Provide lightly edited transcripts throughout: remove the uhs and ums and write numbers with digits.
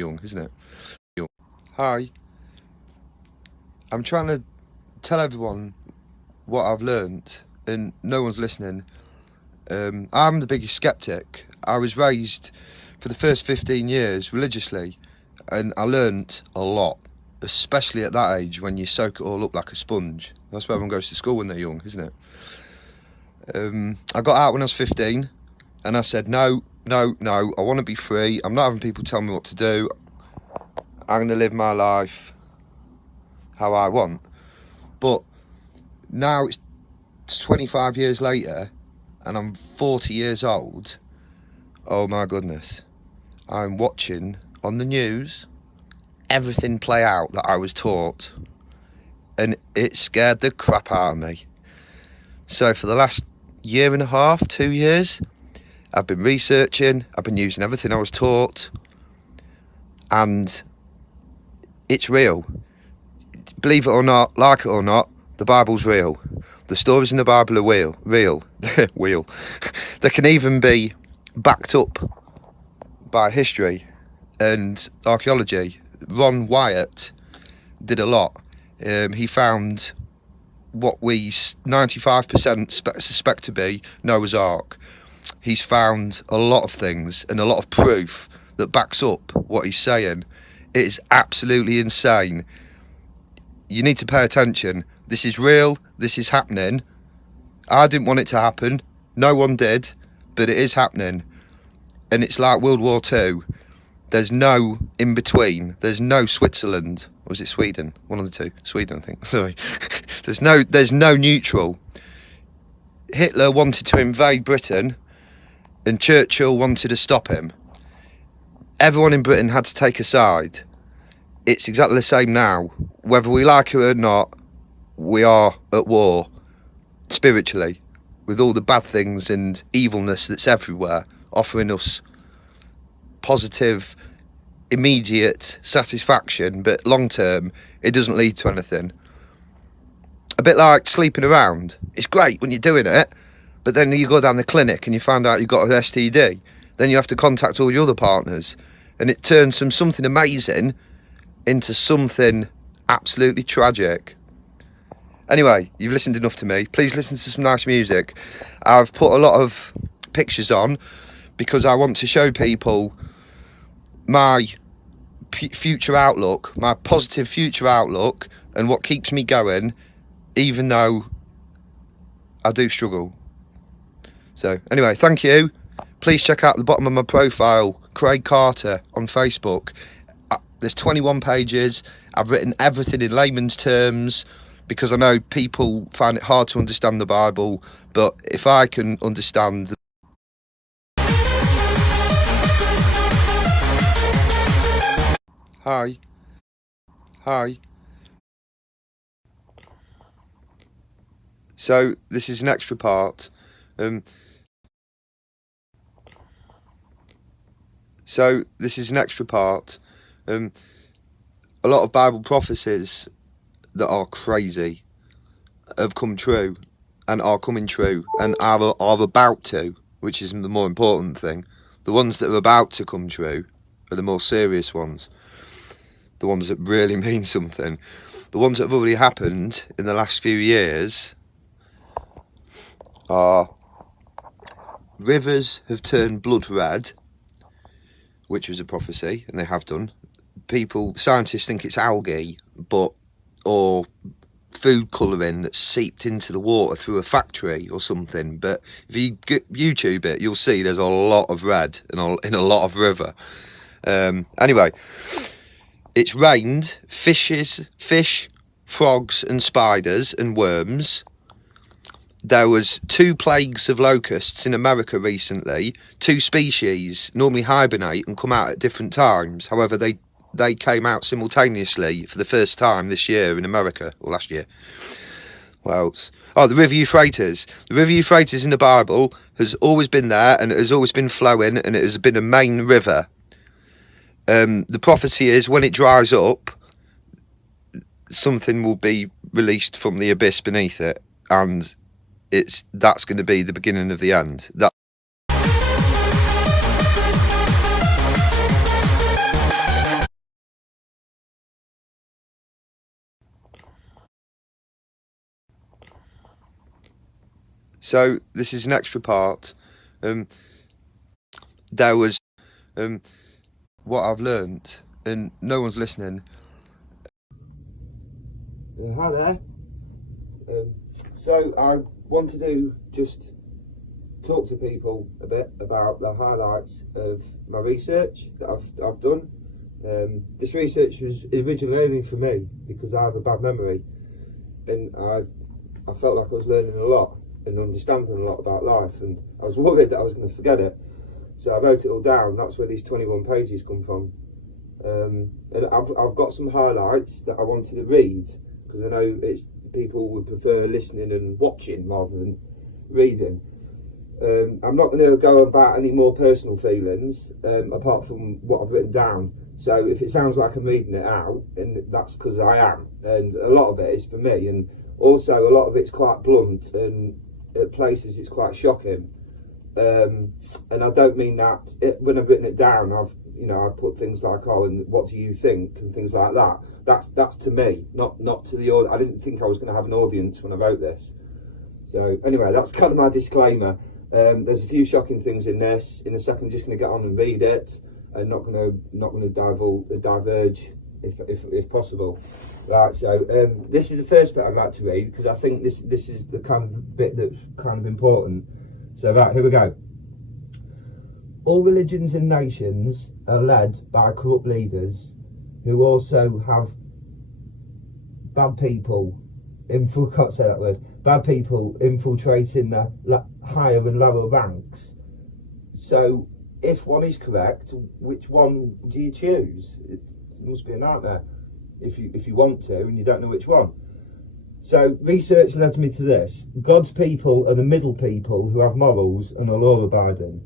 young, isn't it? Hi. I'm trying to tell everyone what I've learnt, and no one's listening. I'm the biggest skeptic. I was raised for the first 15 years religiously, and I learnt a lot, especially at that age when you soak it all up like a sponge. That's where everyone goes to school when they're young, isn't it? I got out when I was 15, and I said, no, I want to be free. I'm not having people tell me what to do. I'm going to live my life how I want. But now it's 25 years later, and I'm 40 years old. Oh my goodness. I'm watching on the news everything play out that I was taught, and it scared the crap out of me. So for the last year and a half, 2 years, I've been researching, I've been using everything I was taught, and it's real. Believe it or not, like it or not, the Bible's real. The stories in the Bible are real. They can even be backed up by history and archaeology. Ron Wyatt did a lot. He found what we 95% suspect to be Noah's Ark. He's found a lot of things and a lot of proof that backs up what he's saying. It is absolutely insane. You need to pay attention. This is real. This is happening. I didn't want it to happen. No one did, but it is happening. And it's like World War II. There's no in between. There's no Switzerland. Or was it Sweden? One of the two. Sweden, I think. Sorry. There's no neutral. Hitler wanted to invade Britain, and Churchill wanted to stop him. Everyone in Britain had to take a side. It's exactly the same now. Whether we like it or not, we are at war, spiritually, with all the bad things and evilness that's everywhere, offering us positive, immediate satisfaction, but long term, it doesn't lead to anything. A bit like sleeping around. It's great when you're doing it, but then you go down the clinic and you find out you've got an STD. Then you have to contact all your other partners, and it turns from something amazing into something absolutely tragic. Anyway, you've listened enough to me. Please listen to some nice music. I've put a lot of pictures on because I want to show people my future outlook, my positive future outlook, and what keeps me going, even though I do struggle. So, anyway, thank you. Please check out the bottom of my profile, Craig Carter, on Facebook. There's 21 pages. I've written everything in layman's terms because I know people find it hard to understand the Bible, but if I can understand Hi. So this is an extra part. A lot of Bible prophecies that are crazy have come true and are coming true and are about to, which is the more important thing. The ones that are about to come true are the more serious ones, the ones that really mean something. The ones that have already happened in the last few years are rivers have turned blood red, which was a prophecy, and they have done. Scientists think it's algae, or food colouring that's seeped into the water through a factory or something. But if you YouTube it, you'll see there's a lot of red in a lot of river. Anyway, it's rained fish, frogs and spiders and worms. There was 2 plagues of locusts in America recently. 2 species normally hibernate and come out at different times. However, they came out simultaneously for the first time this year in America, or last year. What else? Oh, the River Euphrates. The River Euphrates in the Bible has always been there, and it has always been flowing, and it has been a main river. The prophecy is when it dries up, something will be released from the abyss beneath it, and that's going to be the beginning of the end. So this is an extra part. There was what I've learnt, and no one's listening. Hi there. So I want to just talk to people a bit about the highlights of my research that I've done. This research was originally only for me because I have a bad memory, and I felt like I was learning a lot and understanding a lot about life, and I was worried that I was going to forget it. So I wrote it all down. That's where these 21 pages come from. And I've got some highlights that I wanted to read, because I know people would prefer listening and watching rather than reading. I'm not going to go about any more personal feelings apart from what I've written down. So if it sounds like I'm reading it out, and that's because I am, and a lot of it is for me, and also a lot of it's quite blunt, and at places it's quite shocking. And I don't mean that when I've written it down, I've put things like, oh, and what do you think, and things like that. That's to me, not to the audience. I didn't think I was going to have an audience when I wrote this. So anyway, that's kind of my disclaimer. There's a few shocking things in this. In a second, I'm just going to get on and read it, and not going to diverge if possible. Right. So this is the first bit I'd like to read, because I think this is the kind of bit that's kind of important. So right, here we go. All religions and nations are led by corrupt leaders who also have bad people bad people infiltrating the higher and lower ranks. So if one is correct, which one do you choose? It must be a nightmare if you want to and you don't know which one. So research led me to this. God's people are the middle people who have morals and are law-abiding.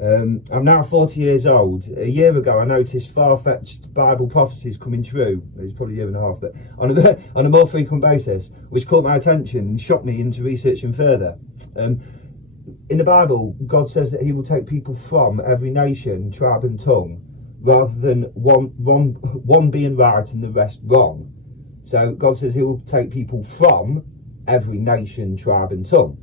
I'm now 40 years old. A year ago I noticed far-fetched Bible prophecies coming true. It's probably a year and a half, but on a more frequent basis, which caught my attention and shocked me into researching further. In the Bible, God says that he will take people from every nation, tribe and tongue, rather than one being right and the rest wrong. So God says he will take people from every nation, tribe and tongue.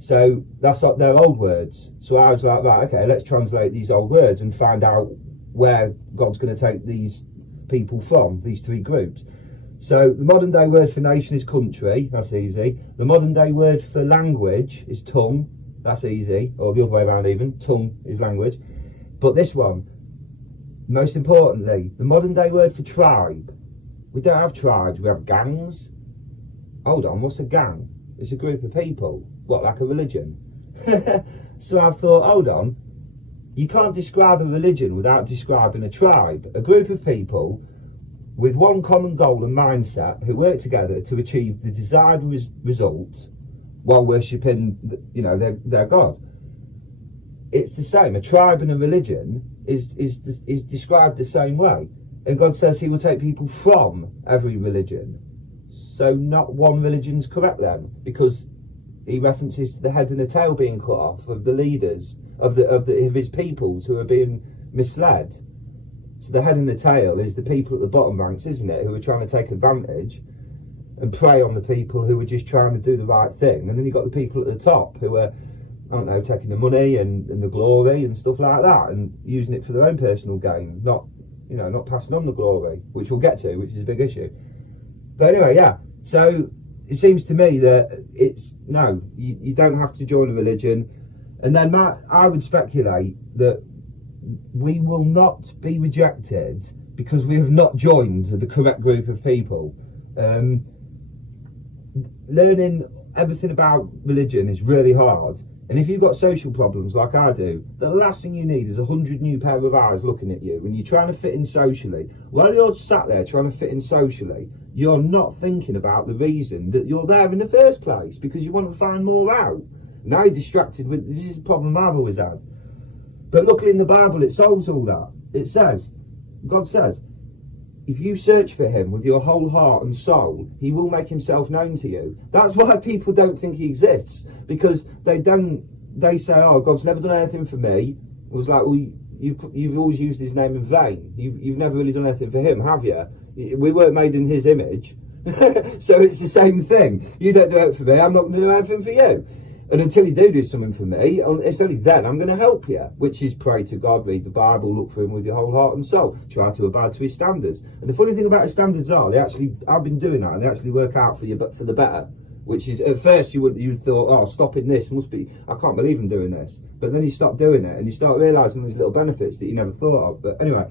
So that's like their old words. So I was like, right, okay, let's translate these old words and find out where God's going to take these people from, these three groups. So the modern day word for nation is country, that's easy. The modern day word for language is tongue, that's easy. Or the other way around even, tongue is language. But this one, most importantly, the modern day word for tribe. We don't have tribes, we have gangs. Hold on, what's a gang? It's a group of people. What, like a religion? So I thought, hold on, you can't describe a religion without describing a tribe. A group of people with one common goal and mindset who work together to achieve the desired result while worshipping, their God. It's the same. A tribe and a religion is described the same way. And God says he will take people from every religion. So not one religion's correct then, because he references the head and the tail being cut off of the leaders of his peoples who are being misled. So the head and the tail is the people at the bottom ranks, isn't it, who are trying to take advantage and prey on the people who are just trying to do the right thing. And then you've got the people at the top who are, I don't know, taking the money and the glory and stuff like that, and using it for their own personal gain, not passing on the glory, which we'll get to, which is a big issue. But anyway, yeah, so it seems to me that you don't have to join a religion. And then I would speculate that we will not be rejected because we have not joined the correct group of people. Learning everything about religion is really hard. And if you've got social problems like I do, the last thing you need is 100 new pair of eyes looking at you and you're trying to fit in socially. While you're sat there trying to fit in socially, you're not thinking about the reason that you're there in the first place, because you want to find more out. Now you're distracted with, this is a problem I've always had. But luckily in the Bible it solves all that. It says, God says, if you search for him with your whole heart and soul, he will make himself known to you. That's why people don't think he exists, because they say, oh, God's never done anything for me. It was like, well, you've always used his name in vain. You've never really done anything for him, have you? We weren't made in his image. So it's the same thing. You don't do it for me, I'm not going to do anything for you. And until you do something for me, it's only then I'm going to help you, which is pray to God, read the Bible, look for him with your whole heart and soul, try to abide to his standards. And the funny thing about his standards are, I've been doing that, and they actually work out for you, but for the better. Which is, at first you thought, oh, stopping this must be, I can't believe I'm doing this. But then you stop doing it and you start realising these little benefits that you never thought of. But anyway,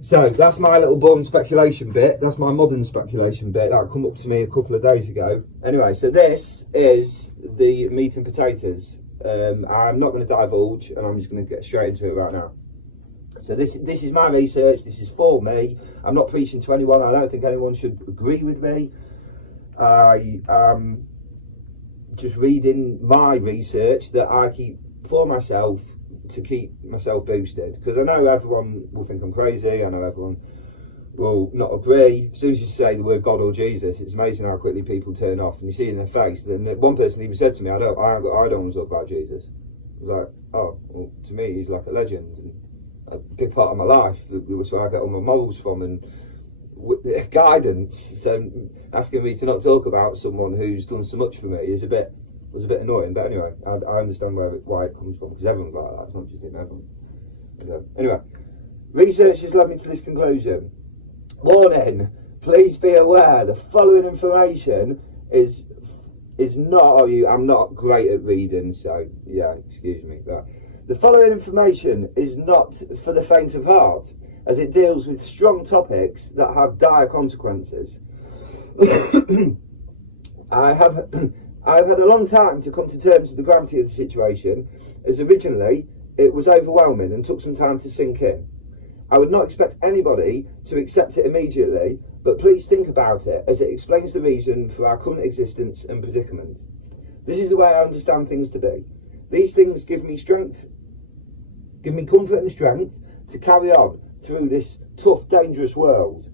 so that's my little born speculation bit. That's my modern speculation bit. That come up to me a couple of days ago. Anyway, so this is the meat and potatoes. I'm not going to divulge, and I'm just going to get straight into it right now. So this is my research. This is for me. I'm not preaching to anyone. I don't think anyone should agree with me. I am just reading my research that I keep for myself to keep myself boosted, because I know everyone will think I'm crazy. I know everyone will not agree. As soon as you say the word God or Jesus, it's amazing how quickly people turn off, and you see it in their face. Then one person even said to me, I don't want to talk about Jesus. I was like, oh, well, to me he's like a legend and a big part of my life, which where I get all my morals from and guidance. So asking me to not talk about someone who's done so much for me was a bit annoying. But anyway, I understand why it comes from, because everyone's like that. It's not just in everyone. So, anyway, research has led me to this conclusion. Warning: please be aware the following information is not. I'm not great at reading, so yeah, excuse me. But the following information is not for the faint of heart, as it deals with strong topics that have dire consequences. I've had a long time to come to terms with the gravity of the situation, as originally it was overwhelming and took some time to sink in. I would not expect anybody to accept it immediately, but please think about it, as it explains the reason for our current existence and predicament. This is the way I understand things to be. These things give me strength, give me comfort and strength to carry on through this tough, dangerous world.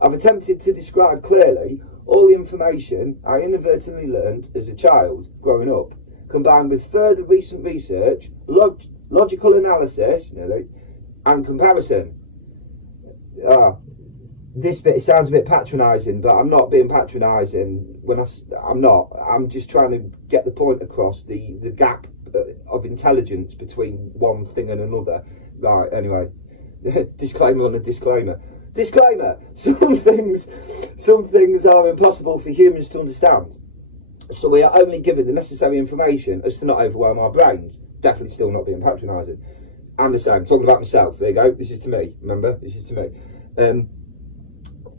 I've attempted to describe clearly all the information I inadvertently learnt as a child growing up, combined with further recent research, logical analysis, and comparison. This bit, it sounds a bit patronising, but I'm not being patronising. I'm not. I'm just trying to get the point across, the gap of intelligence between one thing and another. Right, anyway. Disclaimer on a disclaimer. Disclaimer! Some things are impossible for humans to understand. So we are only given the necessary information as to not overwhelm our brains. Definitely still not being patronising. I'm the same. Talking about myself. There you go. This is to me. Remember? This is to me.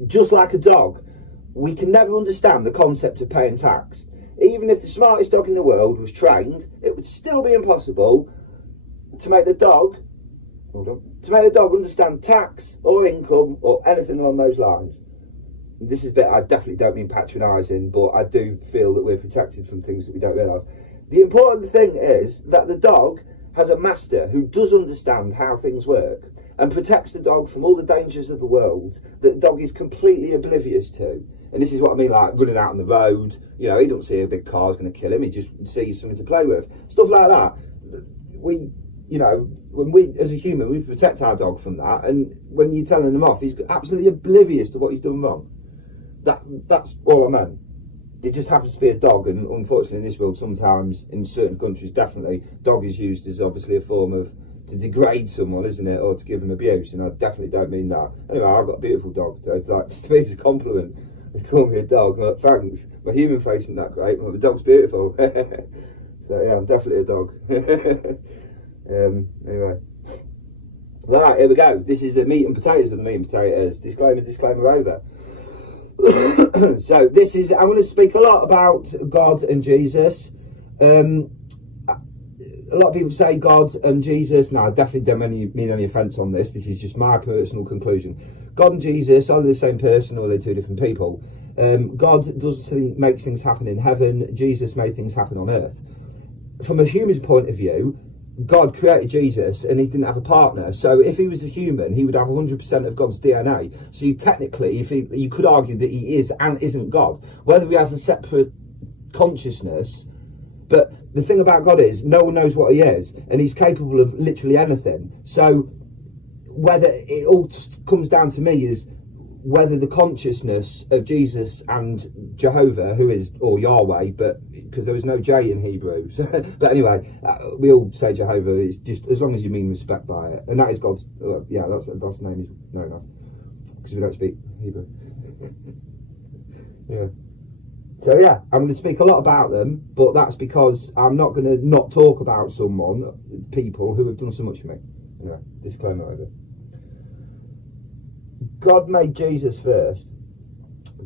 Just like a dog, we can never understand the concept of paying tax. Even if the smartest dog in the world was trained, it would still be impossible to make the dog understand tax or income or anything along those lines. This is a bit, I definitely don't mean patronising, but I do feel that we're protected from things that we don't realise. The important thing is that the dog has a master who does understand how things work and protects the dog from all the dangers of the world that the dog is completely oblivious to. And this is what I mean, like running out on the road. He don't see a big car's going to kill him. He just sees something to play with. Stuff like that. When we, as a human, we protect our dog from that. And when you're telling him off, he's absolutely oblivious to what he's done wrong. That's all I meant. It just happens to be a dog, and unfortunately in this world, sometimes in certain countries, definitely, dog is used as obviously a form of to degrade someone, isn't it, or to give them abuse, and I definitely don't mean that. Anyway, I've got a beautiful dog, so it's like, to me it's a compliment. They call me a dog, I'm like, thanks. My human face isn't that great, but the dog's beautiful. So yeah, I'm definitely a dog. Anyway. Right, here we go. This is the meat and potatoes of the meat and potatoes. Disclaimer over. So this is, I want to speak a lot about God and Jesus. A lot of people say God and Jesus. No, I definitely don't mean any offence on this. This is just my personal conclusion. God and Jesus, are they the same person or are they two different people? God makes things happen in heaven. Jesus made things happen on earth. From a human's point of view, God created Jesus and he didn't have a partner. So if he was a human, he would have 100% of God's DNA. So you could argue that he is and isn't God. Whether he has a separate consciousness. But the thing about God is no one knows what he is, and he's capable of literally anything. So whether it all comes down to me is whether the consciousness of Jesus and Jehovah, who is, or Yahweh, but because there was no J in Hebrew. So, but anyway, we all say Jehovah. It's just as long as you mean respect by it, and that is God's. Yeah, that's the name is known as, because we don't speak Hebrew. Yeah. So yeah, I'm going to speak a lot about them, but that's because I'm not going to not talk about people who have done so much for me. Anyway, disclaimer over. God made Jesus first.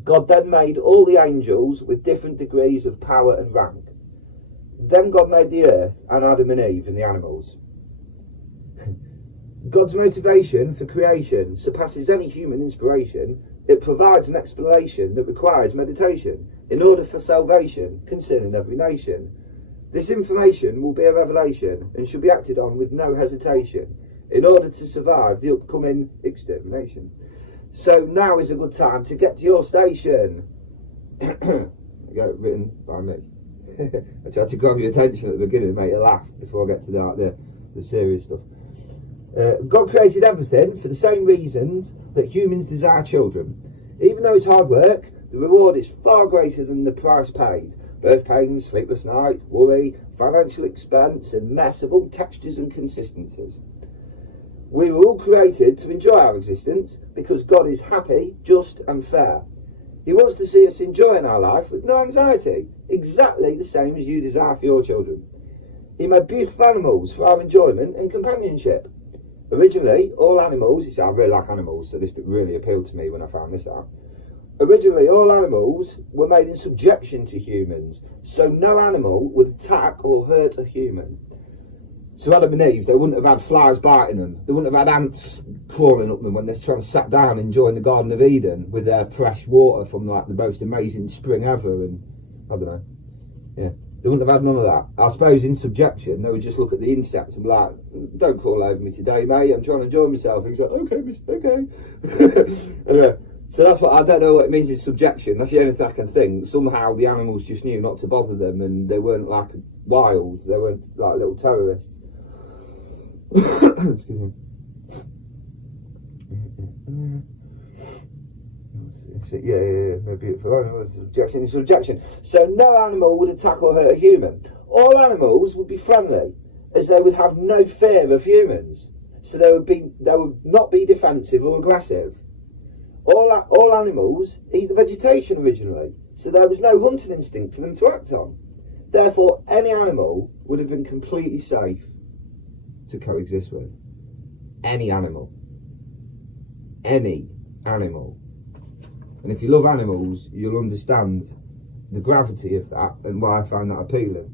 God then made all the angels with different degrees of power and rank. Then God made the earth and Adam and Eve and the animals. God's motivation for creation surpasses any human inspiration. It provides an explanation that requires meditation in order for salvation concerning every nation. This information will be a revelation and should be acted on with no hesitation in order to survive the upcoming extermination. So now is a good time to get to your station. Written by me. I tried to grab your attention at the beginning and make you laugh before I get to the serious stuff. God created everything for the same reasons that humans desire children. Even though it's hard work, the reward is far greater than the price paid. Birth pains, sleepless night, worry, financial expense, and mess of all textures and consistencies. We were all created to enjoy our existence because God is happy, just and fair. He wants to see us enjoying our life with no anxiety, exactly the same as you desire for your children. He made beautiful animals for our enjoyment and companionship. Originally, all animals, you see, I really like animals, so this bit really appealed to me when I found this out. Originally, all animals were made in subjection to humans, so no animal would attack or hurt a human. So Adam and Eve, they wouldn't have had flies biting them. They wouldn't have had ants crawling up them when they're trying to sat down enjoying the Garden of Eden with their fresh water from like the most amazing spring ever. And I don't know. Yeah, they wouldn't have had none of that. I suppose in subjection, they would just look at the insects and be like, "Don't crawl over me today, mate. I'm trying to enjoy myself." And he's like, "Okay, okay." Anyway, so that's what, I don't know what it means in subjection. That's the only thing I can think. Somehow the animals just knew not to bother them, and they weren't like wild. They weren't like little terrorists. Excuse me. Yeah, no beautiful. Subjection. So no animal would attack or hurt a human. All animals would be friendly, as they would have no fear of humans. So they would not be defensive or aggressive. All animals eat the vegetation originally, so there was no hunting instinct for them to act on. Therefore, any animal would have been completely safe to coexist with. Any animal. Any animal. And if you love animals, you'll understand the gravity of that and why I find that appealing.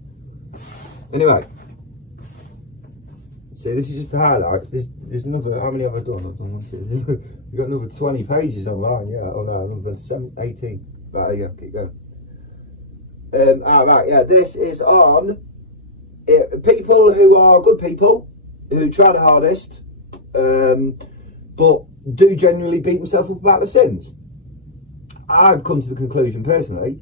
Anyway, see, this is just a highlight. There's another, how many have I done? I've done one, two. We've got another 20 pages online, yeah. Oh no, another 18. Right, there you go, keep going. Right, yeah, this is on people who are good people, who try the hardest, but do genuinely beat themselves up about their sins. I've come to the conclusion personally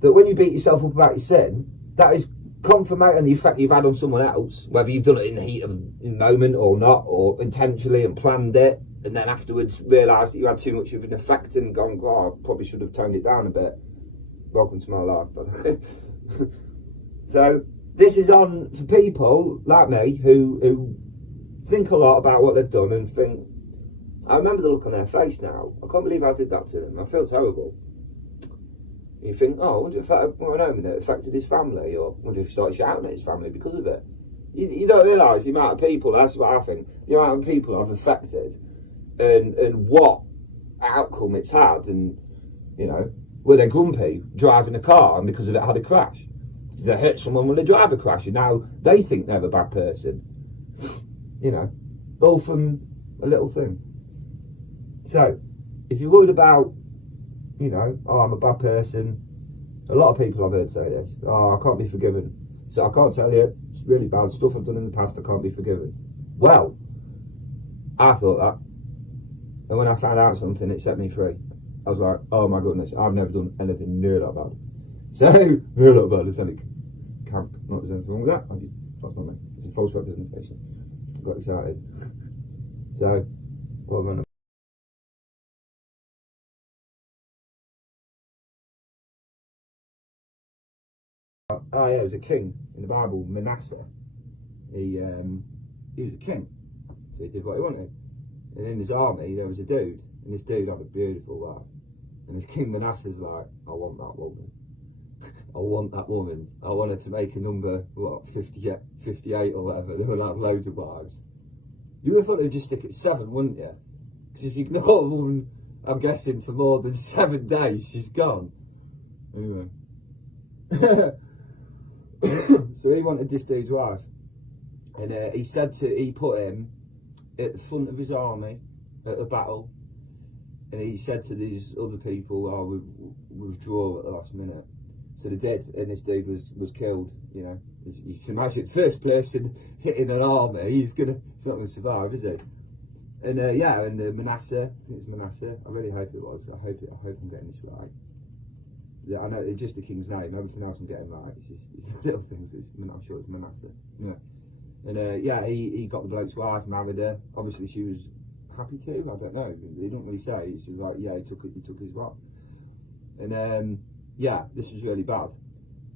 that when you beat yourself up about your sin, that is confirming the effect you've had on someone else, whether you've done it in the heat of the moment or not, or intentionally and planned it, and then afterwards realised that you had too much of an effect and gone, "Oh, I probably should have toned it down a bit." Welcome to my life, by the way. So this is on for people like me who think a lot about what they've done and think, I remember the look on their face now. I can't believe I did that to them. I feel terrible. You think, oh, I wonder if that went home and it affected his family, or I wonder if he started shouting at his family because of it. You don't realise the amount of people, that's what I think, the amount of people I've affected and what outcome it's had. And, you know, were they grumpy driving a car and because of it had a crash? Did they hurt someone when they drive a crash and now they think they're a bad person? You know, all from a little thing. So, if you're worried about, you know, oh, I'm a bad person, a lot of people I've heard say this, oh, I can't be forgiven. So I can't tell you, it's really bad stuff I've done in the past, I can't be forgiven. Well, I thought that. And when I found out something, it set me free. I was like, oh my goodness, I've never done anything near that bad. So, near that bad, it's only camp, not there's anything wrong with that. That's not me. It's a false representation. I got excited. So, what am I Oh yeah, it was a king in the Bible, Manasseh. He was a king, so he did what he wanted. And in his army there was a dude, and this dude had a beautiful wife. And this King Manasseh's like, I want that woman. I want that woman. I want her to make a number, 58 or whatever. They would have loads of wives. You would have thought they'd just stick at 7, wouldn't you? Because if you ignore a woman, I'm guessing, for more than 7 days, she's gone. Anyway. So he wanted this dude's wife. And he put him at the front of his army at a battle. And he said to these other people, oh, withdraw at the last minute. So they did, and this dude was killed, you know. As you can imagine, first person hitting an army, he's not going to survive, is he? And Manasseh, I think it was Manasseh, I really hope it was, I hope I'm getting this right. Yeah, I know, it's just the king's name, everything else I'm getting right, it's just little things, I'm sure it's Manasseh. Yeah. And he got the bloke's wife, married her, obviously she was happy to, I don't know, they didn't really say, it's just like, yeah, he took his wife. And this was really bad.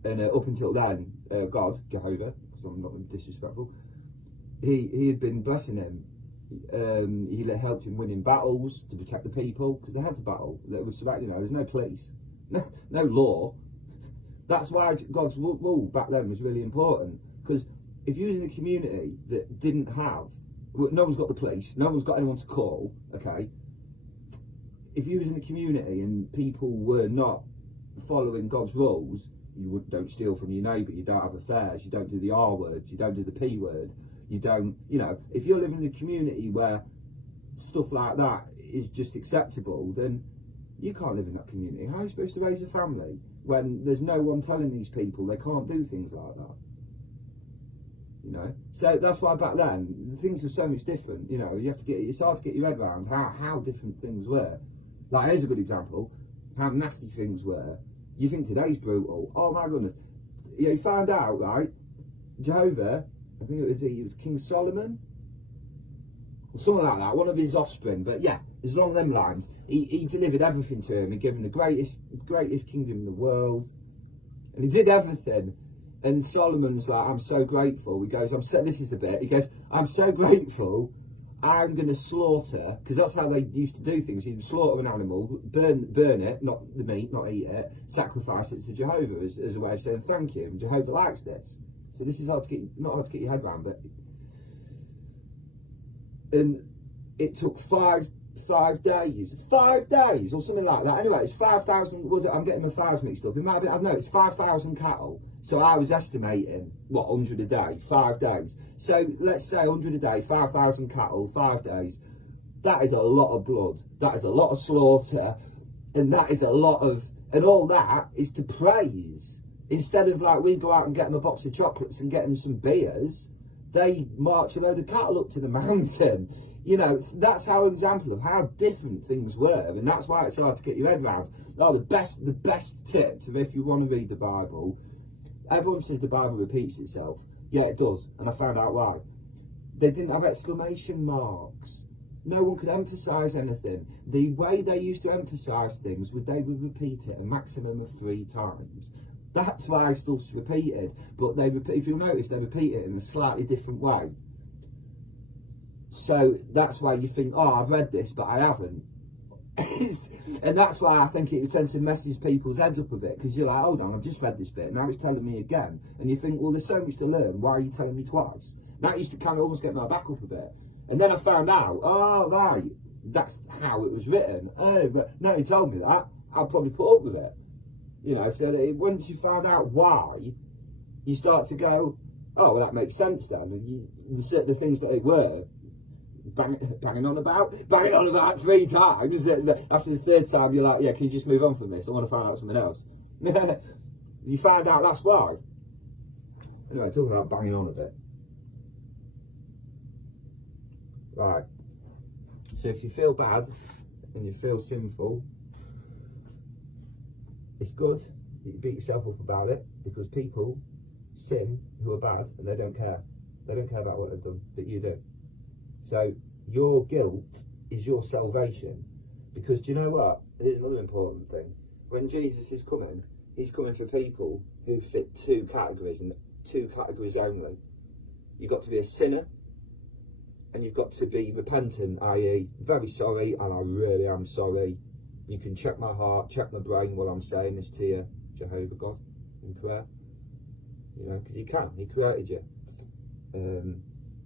And up until then, God, Jehovah, because I'm not disrespectful, he had been blessing him. He helped him win in battles to protect the people, because they had to battle. There was no police, no law. That's why God's rule back then was really important, because if you was in a community that didn't have, no one's got the police, no one's got anyone to call, okay? If you was in a community and people were not following God's rules, don't steal from your neighbour, you don't have affairs, you don't do the R word, you don't do the P word, you don't, if you're living in a community where stuff like that is just acceptable, then you can't live in that community. How are you supposed to raise a family when there's no one telling these people they can't do things like that? So that's why back then things were so much different. It's hard to get your head around how different things were. Like, here's a good example, how nasty things were. You think today's brutal. Oh my goodness. You found out, right, Jehovah, I think it was King Solomon, or something like that, one of his offspring, but yeah, it's along them lines. He delivered everything to him. He gave him the greatest kingdom in the world, and he did everything. And Solomon's like, I'm so grateful. He goes, this is the bit. He goes, I'm so grateful. I'm going to slaughter, because that's how they used to do things. He'd slaughter an animal, burn it, not the meat, not eat it, sacrifice it to Jehovah as a way of saying thank you. And Jehovah likes this. So this is not hard to get your head around, but. And it took five days or something like that. Anyway, it's 5,000, was it? I'm getting my fives mixed up. It might have been, I don't know, it's 5,000 cattle. So I was estimating, 100 a day, 5 days. So let's say 100 a day, 5,000 cattle, 5 days. That is a lot of blood. That is a lot of slaughter. And that is a lot of, and all that is to praise. Instead of like, we go out and get them a box of chocolates and get them some beers, they march a load of cattle up to the mountain. That's how an example of how different things were, and that's why it's hard to get your head around. The best tip to, if you want to read the Bible, everyone says the Bible repeats itself. Yeah, it does, and I found out why. They didn't have exclamation marks. No one could emphasise anything. The way they used to emphasise things was they would repeat it a maximum of 3 times. That's why stuff's repeated, but if you'll notice, they repeat it in a slightly different way. So that's why you think, oh, I've read this, but I haven't. And that's why I think it tends to messes people's heads up a bit, because you're like, hold on, I've just read this bit, now it's telling me again. And you think, well, there's so much to learn, why are you telling me twice? That used to kind of almost get my back up a bit. And then I found out, oh, right, that's how it was written. Oh, but no, he told me that, I'll probably put up with it. So that once you find out why, you start to go, oh, well, that makes sense then. And the things that they were, banging on about 3 times. After the 3rd time, you're like, yeah, can you just move on from this? I want to find out something else. You find out that's why. Anyway, talking about banging on a bit. Right. So if you feel bad and you feel sinful, it's good that you beat yourself up about it, because people sin who are bad and they don't care. They don't care about what they've done, but you do. So your guilt is your salvation, because do you know what? Here's another important thing. When Jesus is coming, he's coming for people who fit two categories, and two categories only. You've got to be a sinner, and you've got to be repentant, i.e. very sorry, and I really am sorry. You can check my heart, check my brain while I'm saying this to you, Jehovah God, in prayer. You know, because he can, he created you.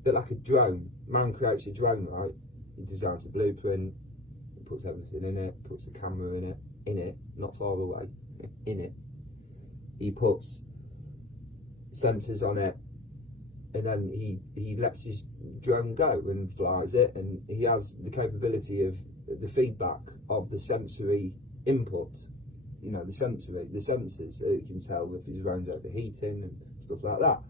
But like a drone, man creates a drone, right? He designs a blueprint, he puts everything in it, puts a camera in it, not far away, in it. He puts sensors on it, and then he lets his drone go and flies it, and he has the capability of the feedback of the sensory input, you know, the sensors, so he can tell if his drone's overheating and stuff like that.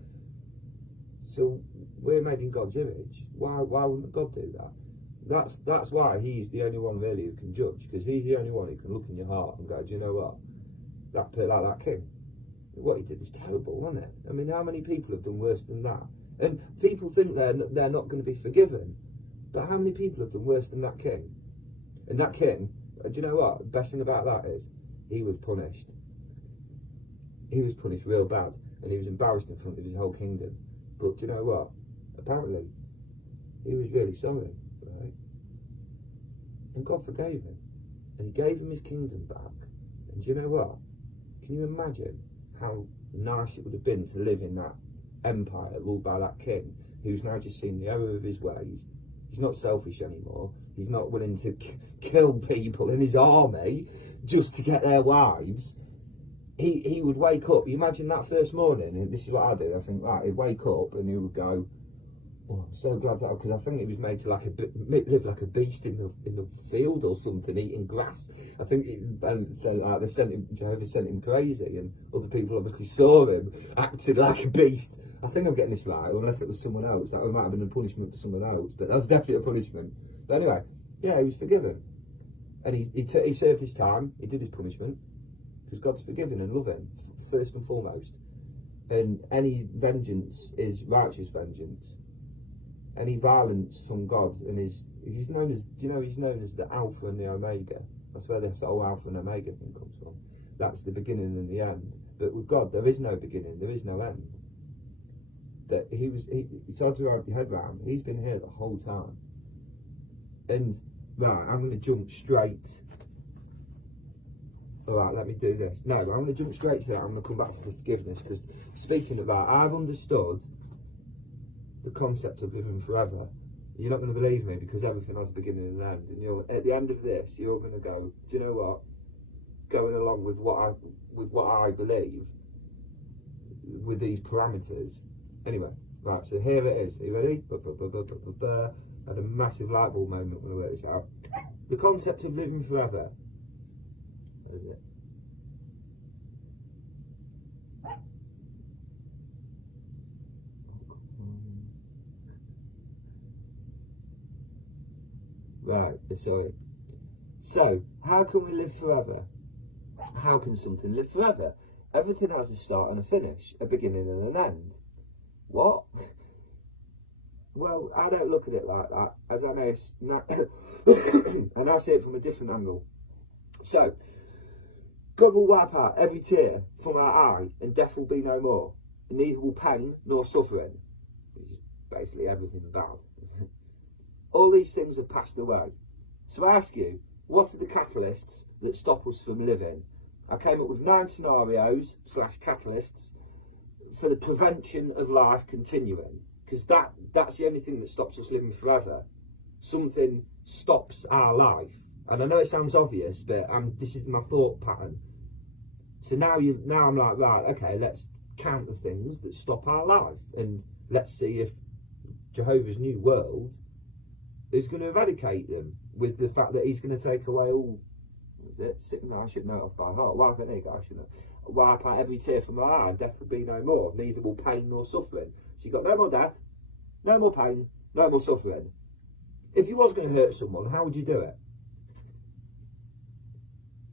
So we're made in God's image. Why wouldn't God do that? That's why he's the only one really who can judge, because he's the only one who can look in your heart and go, do you know what? That king, what he did was terrible, wasn't it? I mean, how many people have done worse than that? And people think they're not going to be forgiven, but how many people have done worse than that king? And that king, do you know what? The best thing about that is he was punished. He was punished real bad, and he was embarrassed in front of his whole kingdom. But do you know what? Apparently, he was really sorry, right? And God forgave him, and he gave him his kingdom back. And do you know what? Can you imagine how nice it would have been to live in that empire ruled by that king, who's now just seen the error of his ways? He's not selfish anymore. He's not willing to kill people in his army just to get their wives. He would wake up. You imagine that first morning, and this is what I do. I think, right, he'd wake up and he would go, "Oh, I'm so glad that," because I think he was made to live like a beast in the field or something, eating grass. I think, they sent him. Jehovah sent him crazy, and other people obviously saw him acting like a beast. I think I'm getting this right, unless it was someone else. That might have been a punishment for someone else, but that was definitely a punishment. But anyway, yeah, he was forgiven, and he served his time. He did his punishment, because God's forgiving and loving first and foremost, and any vengeance is righteous vengeance. Any violence from God, and he's known as, he's known as the Alpha and the Omega. That's where this whole Alpha and Omega thing comes from. That's the beginning and the end. But with God, there is no beginning, there is no end. That it's hard to wrap your head around. He's been here the whole time. And right, I'm going to jump straight. All right, let me do this. No, I'm going to jump straight to that. I'm going to come back to the forgiveness, because speaking of that, I've understood the concept of living forever. You're not going to believe me, because everything has a beginning and an end. And at the end of this, you're going to go, do you know what? Going along with what I believe, with these parameters. Anyway, right. So here it is. Are you ready? I had a massive light bulb moment when I worked this out. The concept of living forever. What is it? Right, sorry. So, how can we live forever? How can something live forever? Everything has a start and a finish, a beginning and an end. What? Well, I don't look at it like that, as I know, and I see it from a different angle. So, God will wipe out every tear from our eye, and death will be no more. Neither will pain nor suffering. Which is basically everything bad. All these things have passed away. So I ask you, what are the catalysts that stop us from living? I came up with 9 scenarios / catalysts for the prevention of life continuing, because that's the only thing that stops us living forever. Something stops our life, and I know it sounds obvious, but this is my thought pattern. So now I'm like, right, okay, let's count the things that stop our life, and let's see if Jehovah's New World is going to eradicate them, with the fact that he's going to take away all, I should know it off by heart. Wipe out every tear from my eye, and death will be no more. Neither will pain nor suffering. So you've got no more death, no more pain, no more suffering. If you was going to hurt someone, how would you do it?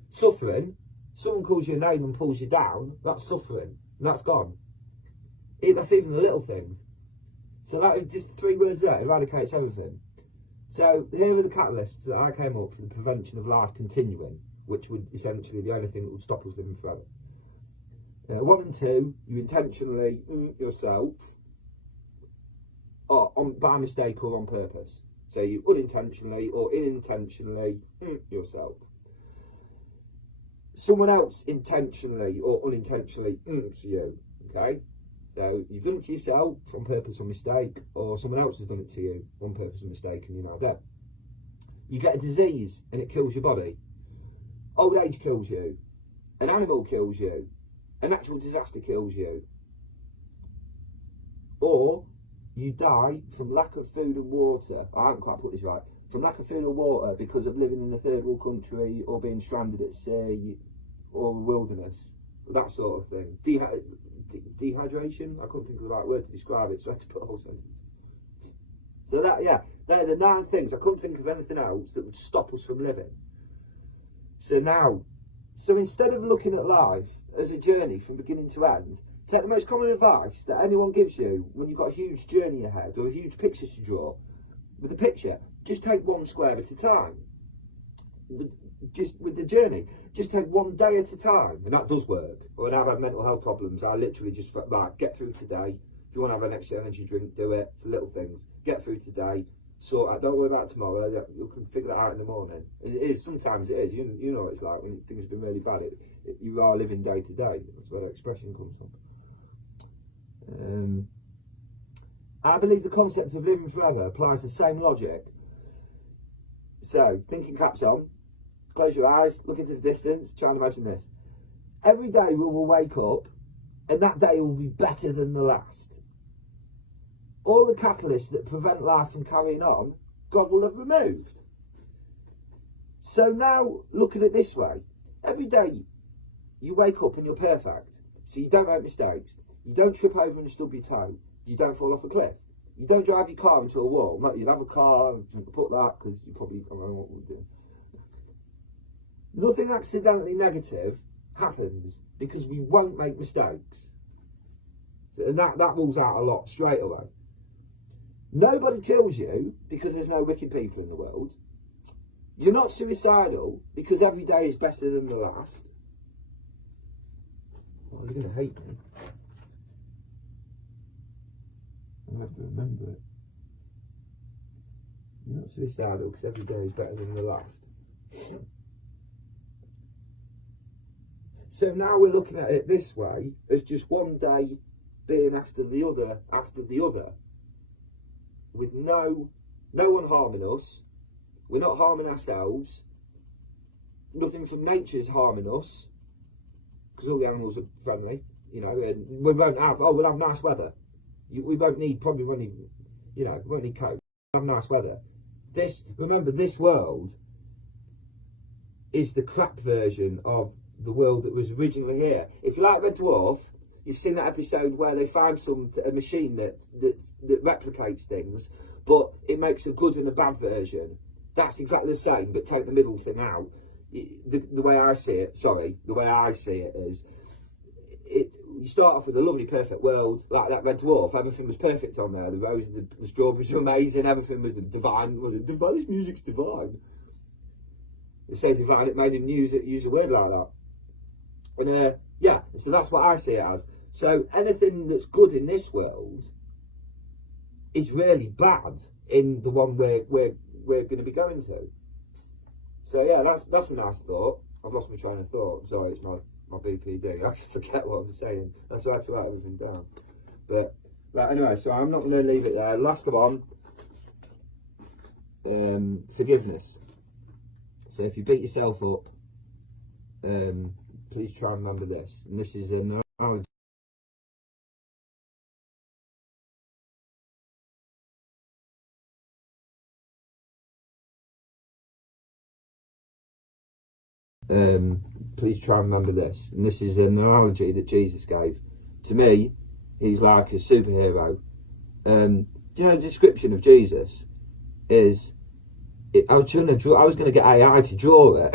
Suffering, someone calls you a name and pulls you down, that's suffering, and that's gone. That's even the little things. So that just 3 words there eradicates everything. So here are the catalysts that I came up for the prevention of life continuing, which would essentially be the only thing that would stop us living forever. 1 and 2, you intentionally yourself, or by mistake or on purpose. So you unintentionally or unintentionally yourself. Someone else intentionally or unintentionally to you. Okay? So you've done it to yourself on purpose or mistake, or someone else has done it to you on purpose or mistake, and you're now dead. You get a disease and it kills your body. Old age kills you. An animal kills you. A natural disaster kills you. Or you die from lack of food and water. I haven't quite put this right. From lack of food and water because of living in a third world country or being stranded at sea or the wilderness. That sort of thing. Dehydration? I couldn't think of the right word to describe it, so I had to put a whole sentence. So they're the 9 things. I couldn't think of anything else that would stop us from living. So instead of looking at life as a journey from beginning to end, take the most common advice that anyone gives you when you've got a huge journey ahead or a huge picture to draw. With a picture, just take 1 square at a time. With the journey, just take 1 day at a time, and that does work. When I've had mental health problems, I literally just get through today. If you want to have an extra energy drink, do it. It's little things. Get through today. Sort out. Don't worry about tomorrow. You can figure that out in the morning. It is. Sometimes it is. You know what it's like when things have been really bad. You are living day to day. That's where that expression comes from. I believe the concept of living forever applies the same logic. So, thinking caps on. Close your eyes, look into the distance, try and imagine this. Every day we will wake up and that day will be better than the last. All the catalysts that prevent life from carrying on, God will have removed. So now, look at it this way. Every day you wake up and you're perfect. So you don't make mistakes. You don't trip over and stub your toe. You don't fall off a cliff. You don't drive your car into a wall. No, you'd have a car and put that because you probably, I don't know what we'll do. Nothing accidentally negative happens because we won't make mistakes. And that rules out a lot straight away. Nobody kills you because there's no wicked people in the world. You're not suicidal because every day is better than the last. Oh, you're going to hate me. I have to remember it. You're not suicidal because every day is better than the last. So now we're looking at it this way, as just 1 day being after the other, with no one harming us. We're not harming ourselves. Nothing from nature's harming us, because all the animals are friendly, and we'll have nice weather. We won't need, we won't need coat. We'll have nice weather. Remember, this world is the crap version of the world that was originally here. If you like Red Dwarf, you've seen that episode where they find a machine that replicates things, but it makes a good and a bad version. That's exactly the same, but take the middle thing out. The way I see it is, you start off with a lovely, perfect world, like that Red Dwarf. Everything was perfect on there. The roses, the strawberries were amazing. Everything was divine. This music's divine. They say divine, it made him use a word like that. And so that's what I see it as. So anything that's good in this world is really bad in the one we're going to be going to. So yeah, that's a nice thought. I've lost my train of thought. Sorry, it's my BPD. I forget what I'm saying. That's why I have to write everything down. But anyway, so I'm not going to leave it there. Last one, forgiveness. So if you beat yourself up, please try and remember this. And this is an analogy. Please try and remember this. And this is an analogy that Jesus gave. To me, he's like a superhero. Do you know the description of Jesus is... I was going to get AI to draw it,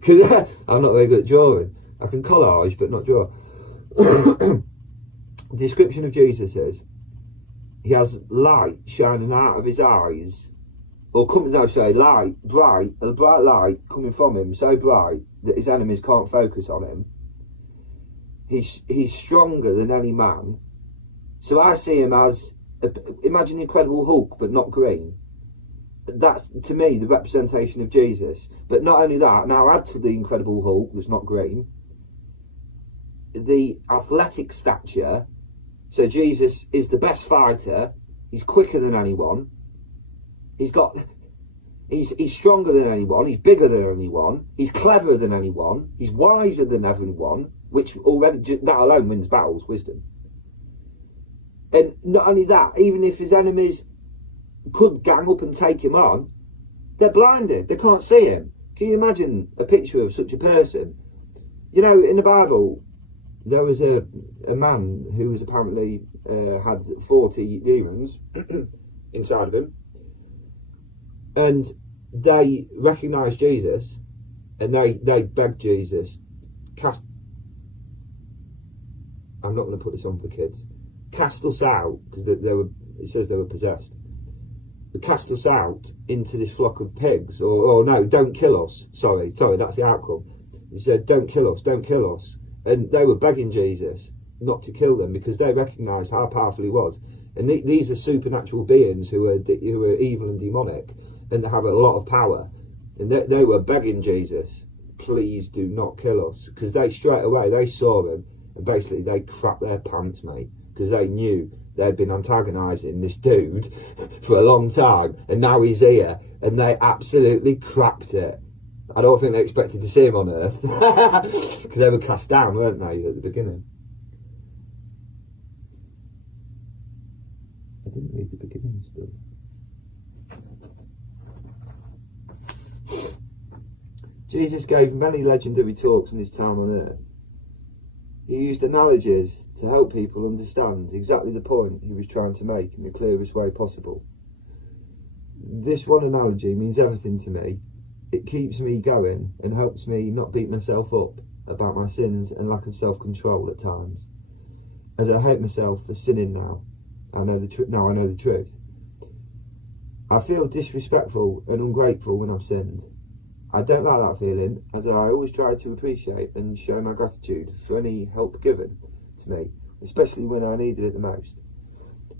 because I'm not very good at drawing. I can collage, but not draw. The description of Jesus is, he has light shining out of his eyes, a bright light coming from him, so bright that his enemies can't focus on him. He's stronger than any man. So I see him as, imagine the Incredible Hulk, but not green. That's, to me, the representation of Jesus. But not only that, now add to the Incredible Hulk, that's not green, the athletic stature. So Jesus is the best fighter. He's quicker than anyone. He's stronger than anyone. He's bigger than anyone. He's cleverer than anyone. He's wiser than everyone, which already, that alone wins battles, wisdom. And not only that, even if his enemies could gang up and take him on, they're blinded. They can't see him. Can you imagine a picture of such a person? You know, in the Bible, there was a man who was apparently had 40 demons inside of him. And they recognised Jesus, and they begged Jesus, I'm not going to put this on for kids. Cast us out, because it says they were possessed. But cast us out into this flock of pigs, or no, don't kill us. Sorry, that's the outcome. He said, don't kill us. And they were begging Jesus not to kill them because they recognised how powerful he was. And these are supernatural beings who are evil and demonic, and they have a lot of power. And they were begging Jesus, please do not kill us, because they straight away they saw him, and basically they crapped their pants, mate, because they knew they'd been antagonising this dude for a long time, and now he's here, and they absolutely crapped it. I don't think they expected to see him on earth, because they were cast down, weren't they, at the beginning? I didn't read the beginning stuff. Jesus gave many legendary talks in his time on earth. He used analogies to help people understand exactly the point he was trying to make in the clearest way possible. This one analogy means everything to me. It keeps me going and helps me not beat myself up about my sins and lack of self-control at times. As I hate myself for sinning now, I know the truth. I feel disrespectful and ungrateful when I've sinned. I don't like that feeling, as I always try to appreciate and show my gratitude for any help given to me, especially when I needed it the most.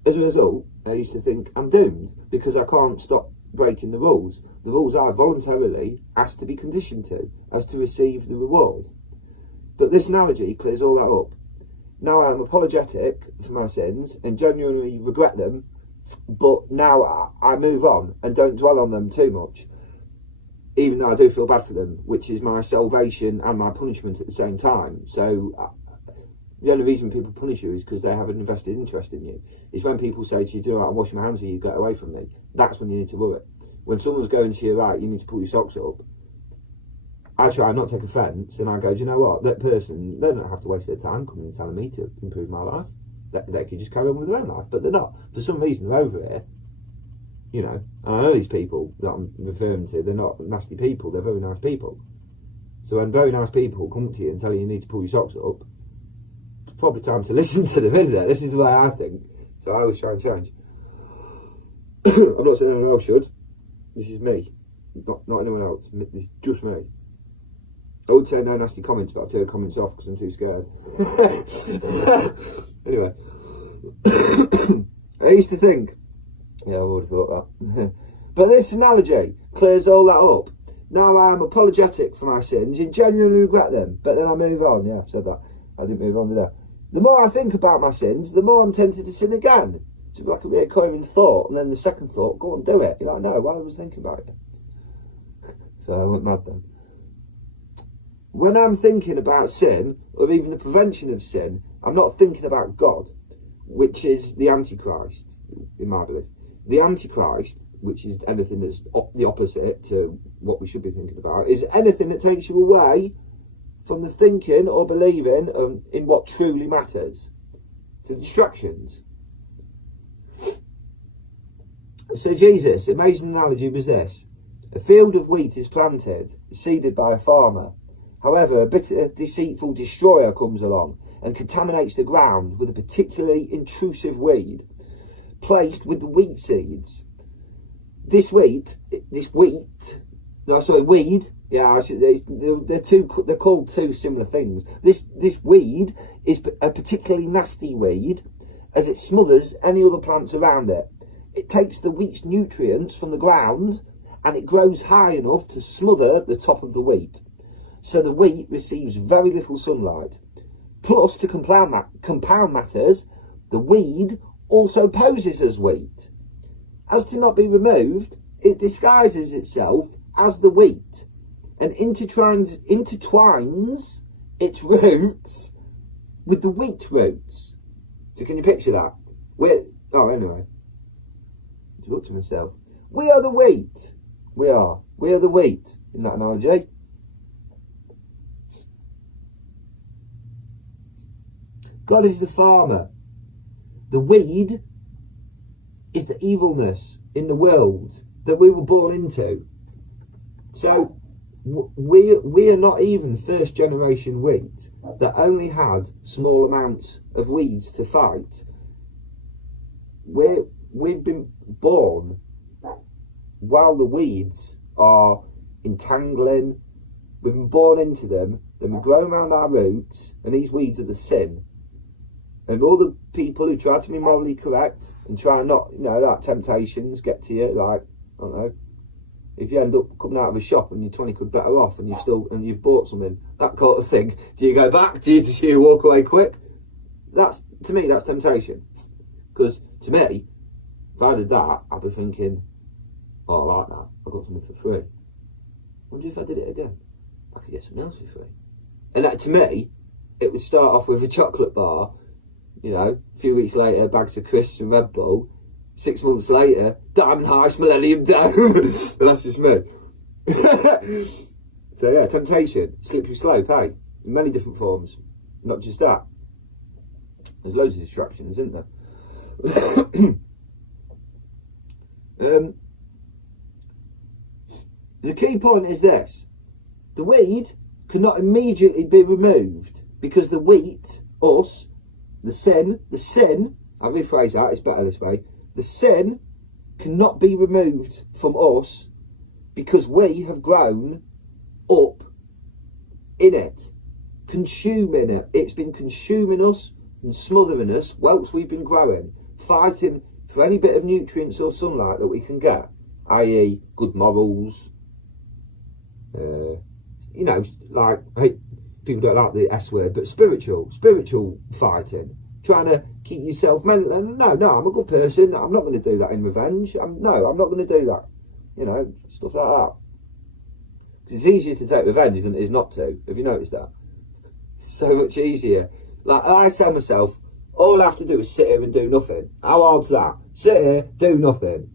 As a result, I used to think I'm doomed because I can't stop breaking the rules I voluntarily asked to be conditioned to, as to receive the reward. But this analogy clears all that up. Now I am apologetic for my sins and genuinely regret them, but now I move on and don't dwell on them too much, even though I do feel bad for them, which is my salvation and my punishment at the same time. So the only reason people punish you is because they have an invested interest in you. It's when people say to you, do you know what, I'm washing my hands of you, get away from me. That's when you need to worry. When someone's going to you, right, you need to pull your socks up, I try not to take offence, and I go, do you know what, that person, they don't have to waste their time coming and telling me to improve my life. They could just carry on with their own life, but they're not. For some reason, they're over here, you know, and I know these people that I'm referring to, they're not nasty people, they're very nice people. So when very nice people come to you and tell you need to pull your socks up, it's probably time to listen to them, isn't it? This is the way I think. So I always try and change. I'm not saying anyone else should. This is me, not anyone else. This is just me. I would say no nasty comments, but I'll turn comments off because I'm too scared. Anyway, I used to think, yeah, I would have thought that. But this analogy clears all that up. Now I'm apologetic for my sins and genuinely regret them, but then I move on. Yeah, I've said that. I didn't move on, did I? The more I think about my sins, the more I'm tempted to sin again. It's like a recurring thought, and then the second thought, go on, do it. You're like, no, why was I thinking about it? So I went mad then. When I'm thinking about sin, or even the prevention of sin, I'm not thinking about God, which is the Antichrist, in my belief. The Antichrist, which is anything that's the opposite to what we should be thinking about, is anything that takes you away from the thinking or believing in what truly matters. So distractions. So Jesus, amazing analogy was this. A field of wheat is planted, seeded by a farmer. However, a bitter, deceitful destroyer comes along and contaminates the ground with a particularly intrusive weed placed with the wheat seeds. Weed, yeah, they're called two similar things. This weed is a particularly nasty weed, as it smothers any other plants around it. It takes the wheat's nutrients from the ground and it grows high enough to smother the top of the wheat. So the wheat receives very little sunlight. Plus, to compound matters, the weed also poses as wheat. As to not be removed, it disguises itself as the wheat and intertwines its roots with the wheat roots. So can you picture that? Anyway. I look to myself. We are the wheat. We are the wheat in that analogy. God is the farmer. The weed is the evilness in the world that we were born into. So we are not even first generation wheat that only had small amounts of weeds to fight. We've been born while the weeds are entangling. We've been born into them, then we grow around our roots, and these weeds are the sin. And all the people who try to be morally correct and try not, like temptations get to you, like, I don't know, if you end up coming out of a shop and you're 20 quid better off and you've bought something, that kind of thing, do you go back? Do you walk away quick? To me, that's temptation. Because to me, if I did that, I'd be thinking, oh, I like that, I got something for free. I wonder if I did it again, I could get something else for free. And that, to me, it would start off with a chocolate bar, a few weeks later, bags of crisps and Red Bull. 6 months later, Diamond Heist, Millennium Dome. But that's just me. So yeah, temptation, slippery slope, hey? In many different forms. Not just that. There's loads of distractions, isn't there? The key point is this. The weed cannot immediately be removed because the wheat, us, the sin, I'll rephrase that, it's better this way. The sin cannot be removed from us because we have grown up in it, consuming it. It's been consuming us and smothering us whilst we've been growing, fighting for any bit of nutrients or sunlight that we can get, i.e. good morals, like, people don't like the S word, but spiritual fighting, trying to keep yourself mental. No, I'm a good person. I'm not going to do that in revenge. I'm not going to do that. Stuff like that. Because it's easier to take revenge than it is not to. Have you noticed that? So much easier. Like, I tell myself, all I have to do is sit here and do nothing. How hard's that? Sit here, do nothing.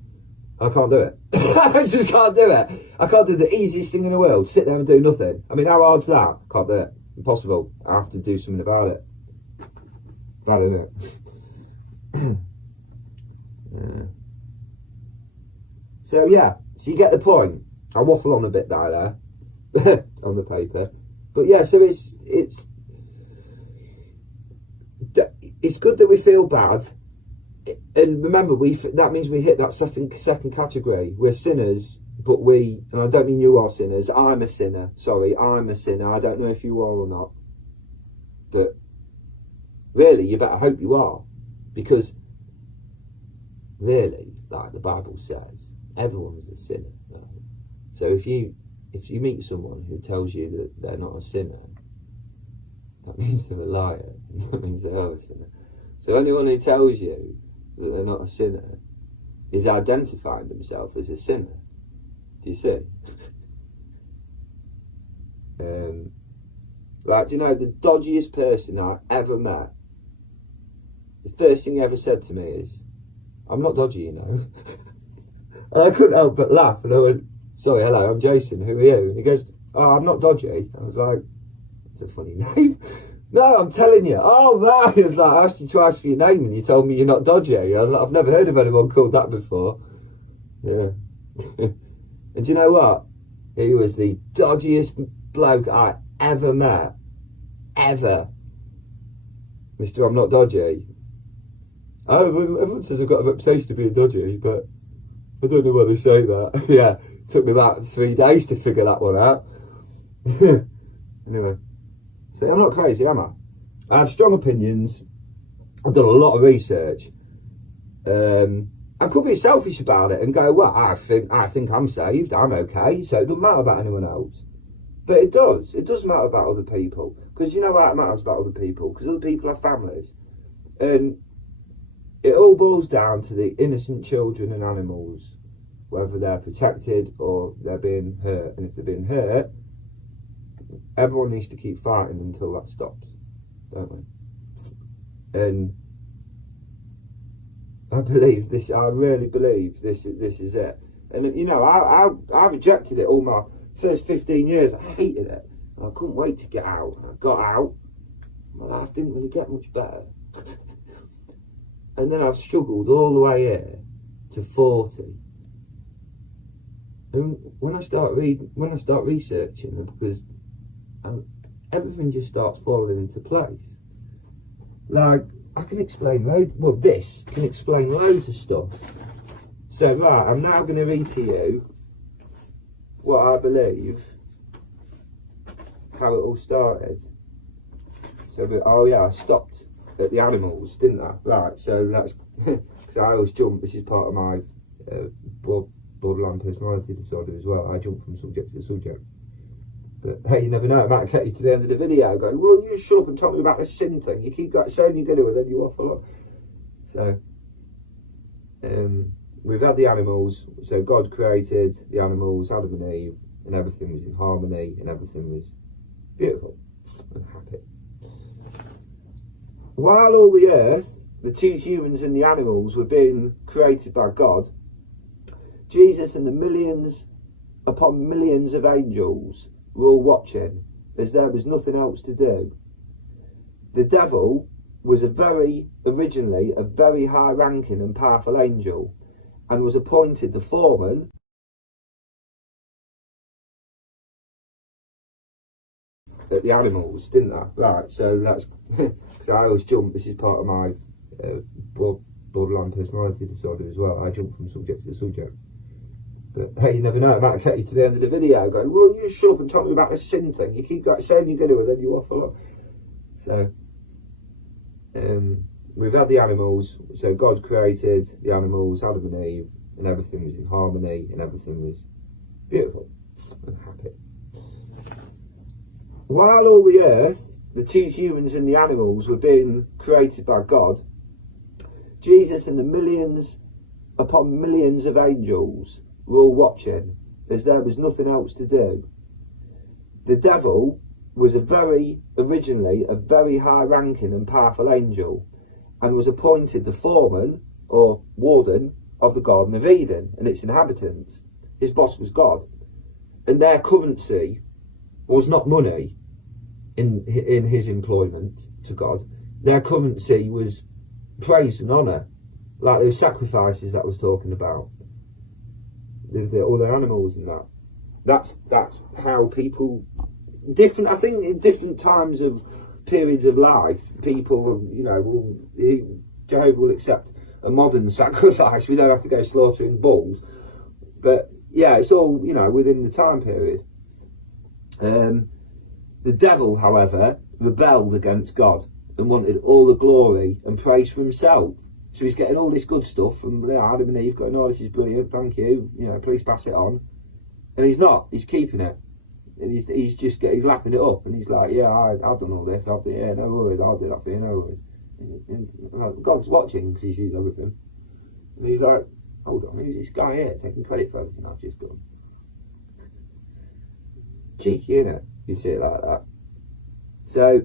I can't do it. I just can't do it. I can't do the easiest thing in the world, sit there and do nothing. I mean, how hard's that? Can't do it. Impossible. I have to do something about it. Bad, isn't it? Yeah. So you get the point. I waffle on a bit there on the paper, but yeah. So it's good that we feel bad, and remember, that means we hit that second category. We're sinners, but and I don't mean you are sinners. I'm a sinner. Sorry, I'm a sinner. I don't know if you are or not, but really, you better hope you are, because really, like the Bible says, everyone's a sinner. Right? So if you meet someone who tells you that they're not a sinner, that means they're a liar. That means they are a sinner. So anyone who tells you that they're not a sinner is identifying themselves as a sinner. Do you see? Like, do you know, the dodgiest person I ever met, the first thing he ever said to me is, I'm not dodgy, And I couldn't help but laugh, and I went, sorry, hello, I'm Jason, who are you? And he goes, oh, I'm not dodgy. I was like, it's a funny name. No, I'm telling you. Oh, right. He was like, I asked you twice for your name and you told me you're not dodgy. I was like, I've never heard of anyone called that before. Yeah. And do you know what? He was the dodgiest bloke I ever met. Ever. Mr. I'm not dodgy. Oh, everyone says I've got a reputation to being dodgy, but I don't know why they say that. Yeah, it took me about 3 days to figure that one out. Anyway, see, I'm not crazy, am I? I have strong opinions. I've done a lot of research. I could be selfish about it and go, well, I think I'm saved, I'm okay, so it doesn't matter about anyone else. But it does. It does matter about other people. Because you know why it matters about other people? Because other people have families. And it all boils down to the innocent children and animals, whether they're protected or they're being hurt. And if they're being hurt, everyone needs to keep fighting until that stops, don't we? And I believe this. I really believe this is it. And you know, I rejected it all my first 15 years. I hated it. I couldn't wait to get out. I got out. My life didn't really get much better. And then I've struggled all the way here to 40. And when I start researching, because everything just starts falling into place. Like, I can explain this can explain loads of stuff. So right, I'm now going to read to you what I believe, how it all started. So, I stopped at the animals, didn't I? Right, so that's, because I always jump, this is part of my borderline personality disorder as well. I jump from subject to subject. But hey, you never know, it might get you to the end of the video going, well, you shut up and tell me about the sin thing. You keep saying you're going to, and then you waffle on. So, we've had the animals. So God created the animals, Adam and Eve, and everything was in harmony, and everything was beautiful and happy. While all the earth, the two humans and the animals were being created by God, Jesus and the millions upon millions of angels were all watching, as there was nothing else to do. The devil was originally a very high-ranking and powerful angel, and was appointed the foreman at the animals, didn't I? Right, so that's, because I always jump, this is part of my borderline personality disorder as well. I jump from subject to subject. But hey, you never know, it might get you to the end of the video going, well, you shut up and tell me about the sin thing. You keep saying you're going to, and then you waffle on. So, we've had the animals. So God created the animals, Adam and Eve, and everything was in harmony, and everything was beautiful and happy. While all the earth, the two humans and the animals were being created by God, Jesus and the millions upon millions of angels were all watching, as there was nothing else to do. The devil was originally a very high-ranking and powerful angel, and was appointed the foreman, or warden, of the Garden of Eden and its inhabitants. His boss was God, and their currency was not money in his employment to God. Their currency was praise and honour, like those sacrifices that I was talking about. All the animals and that. That's how people, I think in different times of periods of life, people, you know, Jehovah will accept a modern sacrifice. We don't have to go slaughtering bulls. But yeah, it's all, you know, within the time period. The devil, however, rebelled against God and wanted all the glory and praise for himself. So he's getting all this good stuff from Adam and Eve, going, oh, this is brilliant, thank you, you know, please pass it on. And he's not, he's keeping it. And he's lapping it up, and he's like, yeah, I've done all this, yeah, no worries, I'll do that for you, no worries. And God's watching, because he sees everything. And he's like, hold on, who's this guy here taking credit for everything I've just done? Cheeky, innit? You see it like that. So,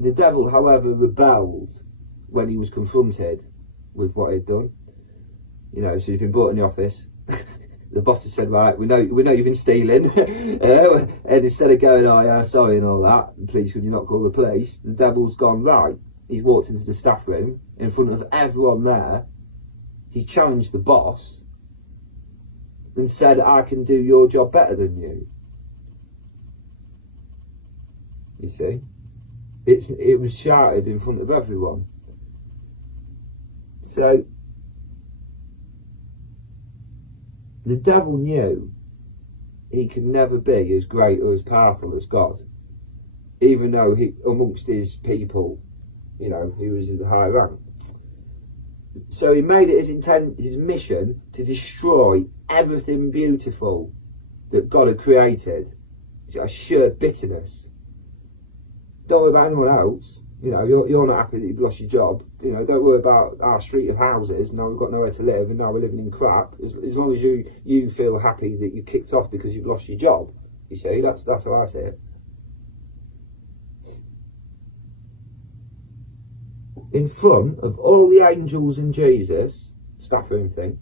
the devil, however, rebelled when he was confronted with what he'd done. You know, so he's been brought in the office. The boss has said, right, we know you've been stealing. And instead of going, oh yeah, sorry and all that, please could you not call the police, the devil's gone, right. He's walked into the staff room in front of everyone there. He challenged the boss and said, I can do your job better than you. You see? It was shouted in front of everyone. So, the devil knew he can never be as great or as powerful as God, even though he, amongst his people, you know, he was the high rank. So he made it his mission to destroy everything beautiful that God had created. It's a sheer bitterness. Don't worry about anyone else. You know, you're not happy that you've lost your job. You know, don't worry about our street of houses. Now we've got nowhere to live, and now we're living in crap. As long as you feel happy that you kicked off because you've lost your job. You see, that's how I see it. In front of all the angels and Jesus, staff room thing,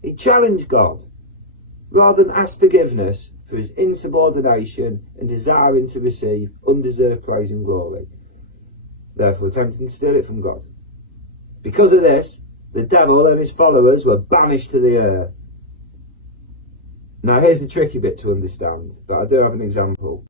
he challenged God, rather than ask forgiveness for his insubordination and desiring to receive undeserved praise and glory, therefore attempting to steal it from God. Because of this, the devil and his followers were banished to the earth. Now here's the tricky bit to understand, but I do have an example.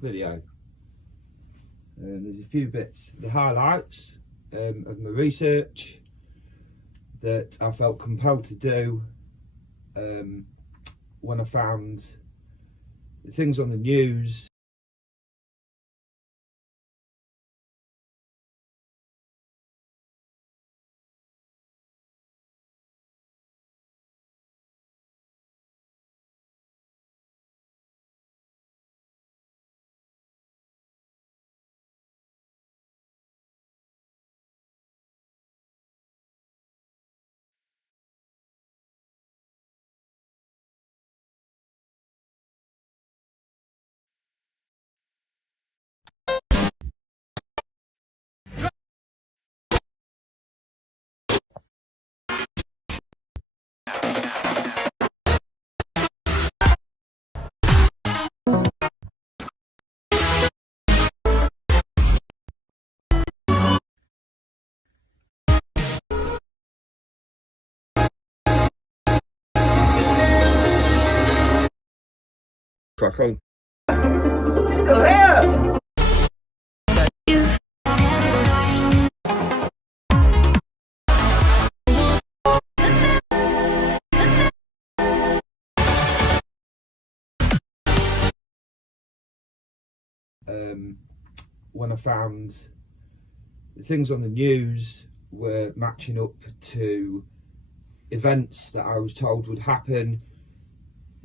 Video. There's a few bits, the highlights of my research that I felt compelled to do when I found things on the news. Crack on. He's still here! When I found things on the news were matching up to events that I was told would happen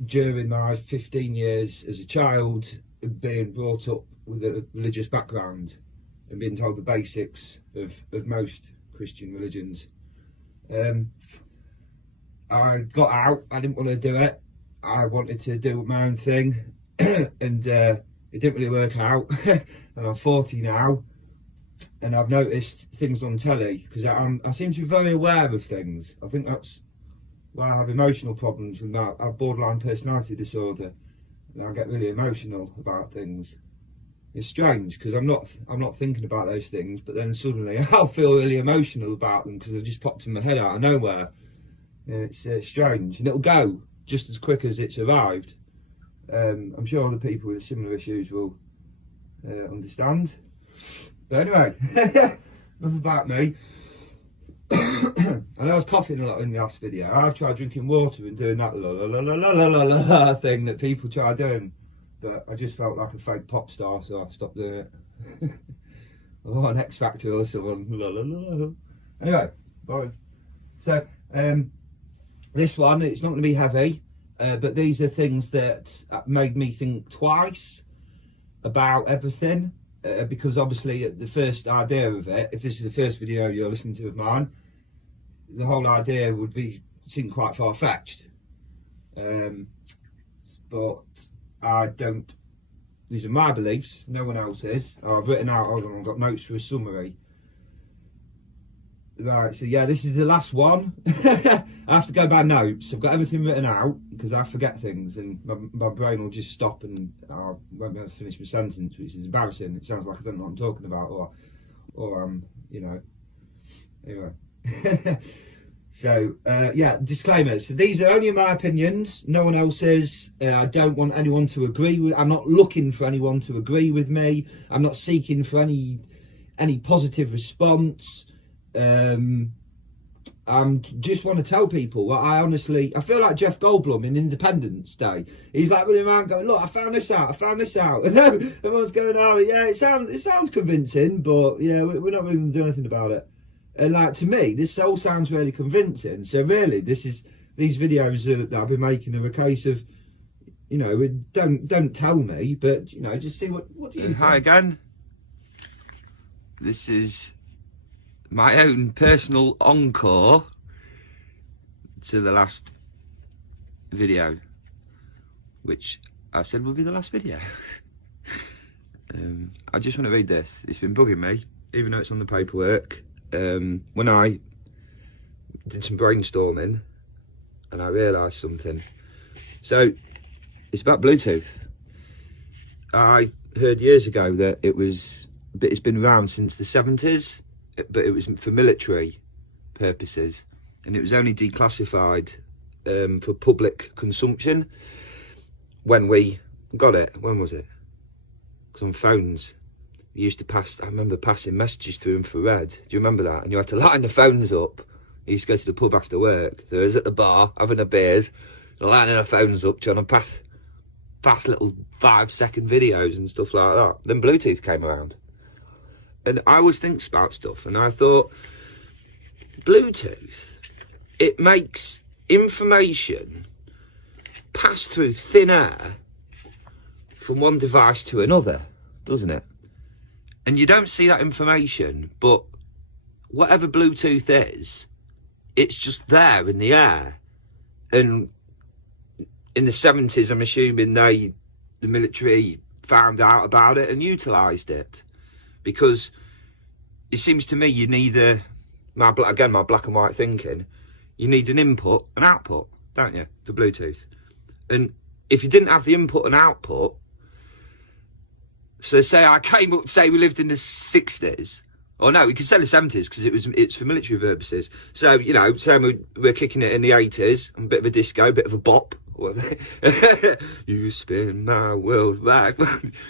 during my 15 years as a child, being brought up with a religious background and being told the basics of most Christian religions. I got out, I didn't want to do it. I wanted to do my own thing and it didn't really work out. And I'm 40 now, and I've noticed things on telly because I seem to be very aware of things. I think that's why I have emotional problems with that. I have borderline personality disorder, and I get really emotional about things. It's strange because I'm not thinking about those things, but then suddenly I'll feel really emotional about them because they've just popped in my head out of nowhere. And it's strange, and it'll go just as quick as it's arrived. I'm sure other people with similar issues will understand. But anyway, enough about me. And I was coughing a lot in the last video. I've tried drinking water and doing that la la la la la la la la thing that people try doing, but I just felt like a fake pop star, so I stopped doing it. Or an X Factor or someone. La la la la. Anyway, bye. So this one, it's not going to be heavy. But these are things that made me think twice about everything, because obviously the first idea of it, if this is the first video you're listening to of mine, the whole idea would seem quite far-fetched. But I don't. These are my beliefs, no one else's. I've written out, hold on, I've got notes for a summary. Right, so yeah, this is the last one. I have to go by notes. I've got everything written out because I forget things and my brain will just stop and I won't be able to finish my sentence, which is embarrassing. It sounds like I don't know what I'm talking about, or you know, anyway. So, yeah, disclaimer. So these are only my opinions, no one else's. I don't want anyone to agree with, I'm not looking for anyone to agree with me. I'm not seeking for any positive response. I just want to tell people what I feel like Jeff Goldblum in Independence Day. He's like running around going, look, I found this out. And everyone's going, oh yeah, it sounds convincing, but yeah, we're not really going to do anything about it. And like, to me, this all sounds really convincing. So really, these videos that I've been making are a case of, you know, don't tell me, but, you know, just see what do you think? Hi again. This is my own personal encore to the last video, which I said would be the last video. I just want to read this. It's been bugging me, even though it's on the paperwork. When I did some brainstorming and I realised something. So it's about Bluetooth. I heard years ago that it's been around since the 70s, but it was for military purposes and it was only declassified for public consumption when we got it. When was it? Because on phones you used to I remember passing messages through infrared. Do you remember that? And you had to line the phones up. I used to go to the pub after work. So I was at the bar having a beers, lining the phones up, trying to pass little 5-second videos and stuff like that. Then Bluetooth came around. And I always think about stuff, and I thought, Bluetooth, it makes information pass through thin air from one device to another, doesn't it? And you don't see that information, but whatever Bluetooth is, it's just there in the air. And in the 70s, I'm assuming the military found out about it and utilised it. Because it seems to me you need my black and white thinking, you need an input and output, don't you, for Bluetooth? And if you didn't have the input and output, so say I came up, say we lived in the 60s, or no, we could say the 70s because it's for military purposes. So, you know, say we're kicking it in the 80s, a bit of a disco, a bit of a bop. You spin my world back.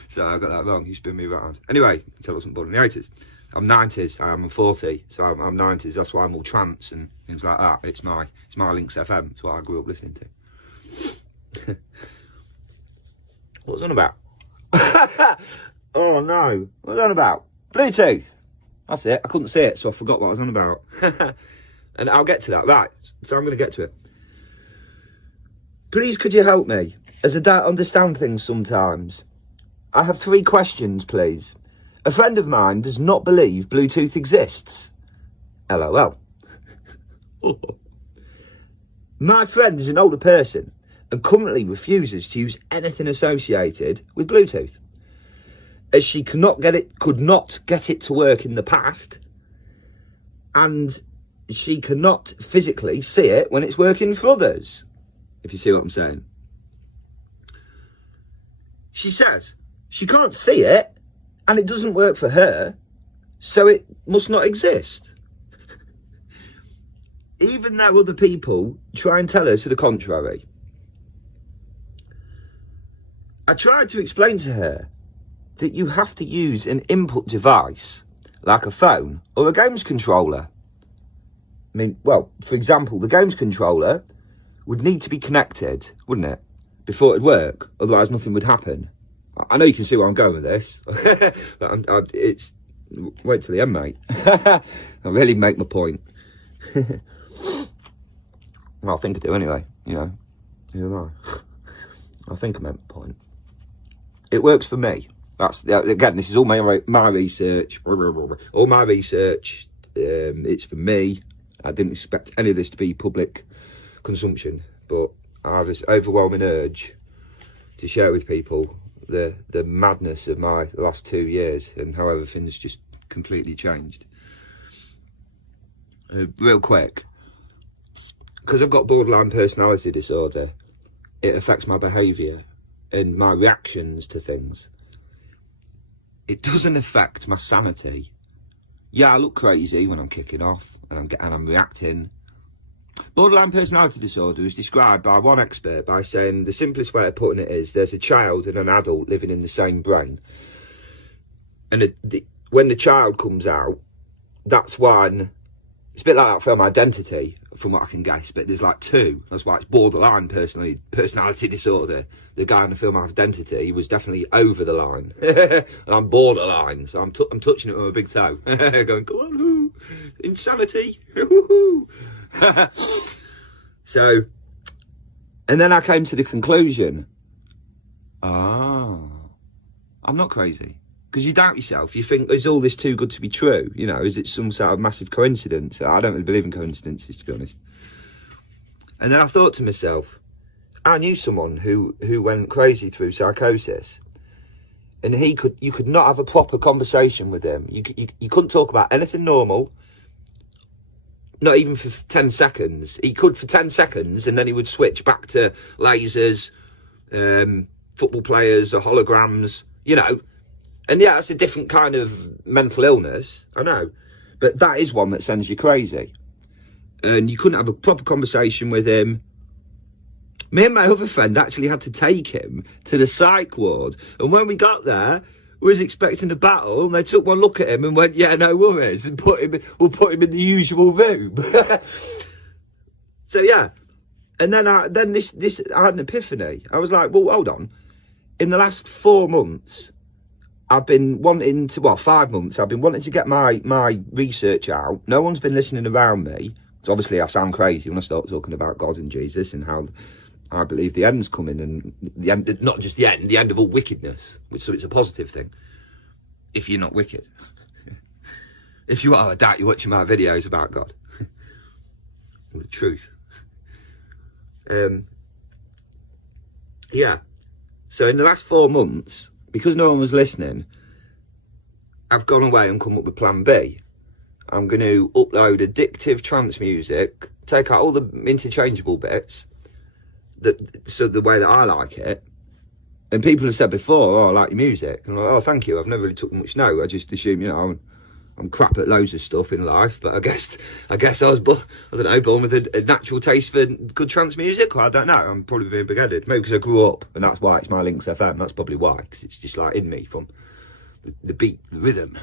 So I got that wrong. You spin me round. Anyway, until I wasn't born in the 80s. I'm 90s. I'm 40, so I'm 90s. That's why I'm all trance and things like that. It's my Lynx FM. It's what I grew up listening to. What was on about? Oh no, what was on about? Bluetooth. That's it. I couldn't see it, so I forgot what I was on about. And I'll get to that. Right, so I'm going to get to it. Please, could you help me? As I don't understand things sometimes. I have 3 questions, please. A friend of mine does not believe Bluetooth exists. LOL. My friend is an older person and currently refuses to use anything associated with Bluetooth, as she could not get it to work in the past, and she cannot physically see it when it's working for others, if you see what I'm saying. She says she can't see it and it doesn't work for her, so it must not exist. Even though other people try and tell her to the contrary. I tried to explain to her that you have to use an input device like a phone or a games controller. I mean, well, for example, the games controller would need to be connected, wouldn't it, before it'd work? Otherwise, nothing would happen. I know you can see where I'm going with this, but it's wait till the end, mate. I really make my point. Well, I think I do anyway. You know, who am I? I think I make my point. It works for me. That's again. This is all my research. All my research. It's for me, I didn't expect any of this to be public consumption, but I have this overwhelming urge to share with people the madness of my last 2 years and how everything's just completely changed. Real quick, because I've got borderline personality disorder, it affects my behaviour and my reactions to things. It doesn't affect my sanity. Yeah, I look crazy when I'm kicking off and I'm reacting. Borderline personality disorder is described by one expert by saying the simplest way of putting it is there's a child and an adult living in the same brain. And when the child comes out, that's when, it's a bit like that film Identity, from what I can guess, but there's like two. That's why it's borderline personality disorder. The guy in the film Identity, he was definitely over the line. And I'm borderline, so I'm touching it with a big toe. Going, go on, whoo, insanity. So, and then I came to the conclusion, I'm not crazy. Because you doubt yourself, you think, is all this too good to be true? You know, is it some sort of massive coincidence? I don't really believe in coincidences, to be honest. And then I thought to myself, I knew someone who went crazy through psychosis, and you could not have a proper conversation with him. You couldn't talk about anything normal, not even for 10 seconds. He could for 10 seconds, and then he would switch back to lasers, football players or holograms, you know. And yeah, that's a different kind of mental illness, I know. But that is one that sends you crazy. And you couldn't have a proper conversation with him. Me and my other friend actually had to take him to the psych ward. And when we got there, we was expecting a battle. And they took one look at him and went, yeah, no worries. And we'll put him in the usual room. So yeah. And then I had an epiphany. I was like, well, hold on. In the last 4 months, I've been wanting to, 5 months, I've been wanting to get my research out. No one's been listening around me. So obviously I sound crazy when I start talking about God and Jesus and how I believe the end's coming, and the end, not just the end of all wickedness, so it's a positive thing. If you're not wicked. If you are, I doubt you're watching my videos about God. With the truth. Yeah. So in the last 4 months, because no one was listening, I've gone away and come up with plan B. I'm going to upload addictive trance music, take out all the interchangeable bits, so the way that I like it. And people have said before, oh, I like your music. And I'm like, oh, thank you. I've never really took much note. I just assume, you know, I'm crap at loads of stuff in life, but I guess I was, born with a natural taste for good trance music. Well, I don't know. I'm probably being big-headed. Maybe because I grew up, and that's why it's my Links FM. That's probably why, because it's just like in me from the beat, the rhythm.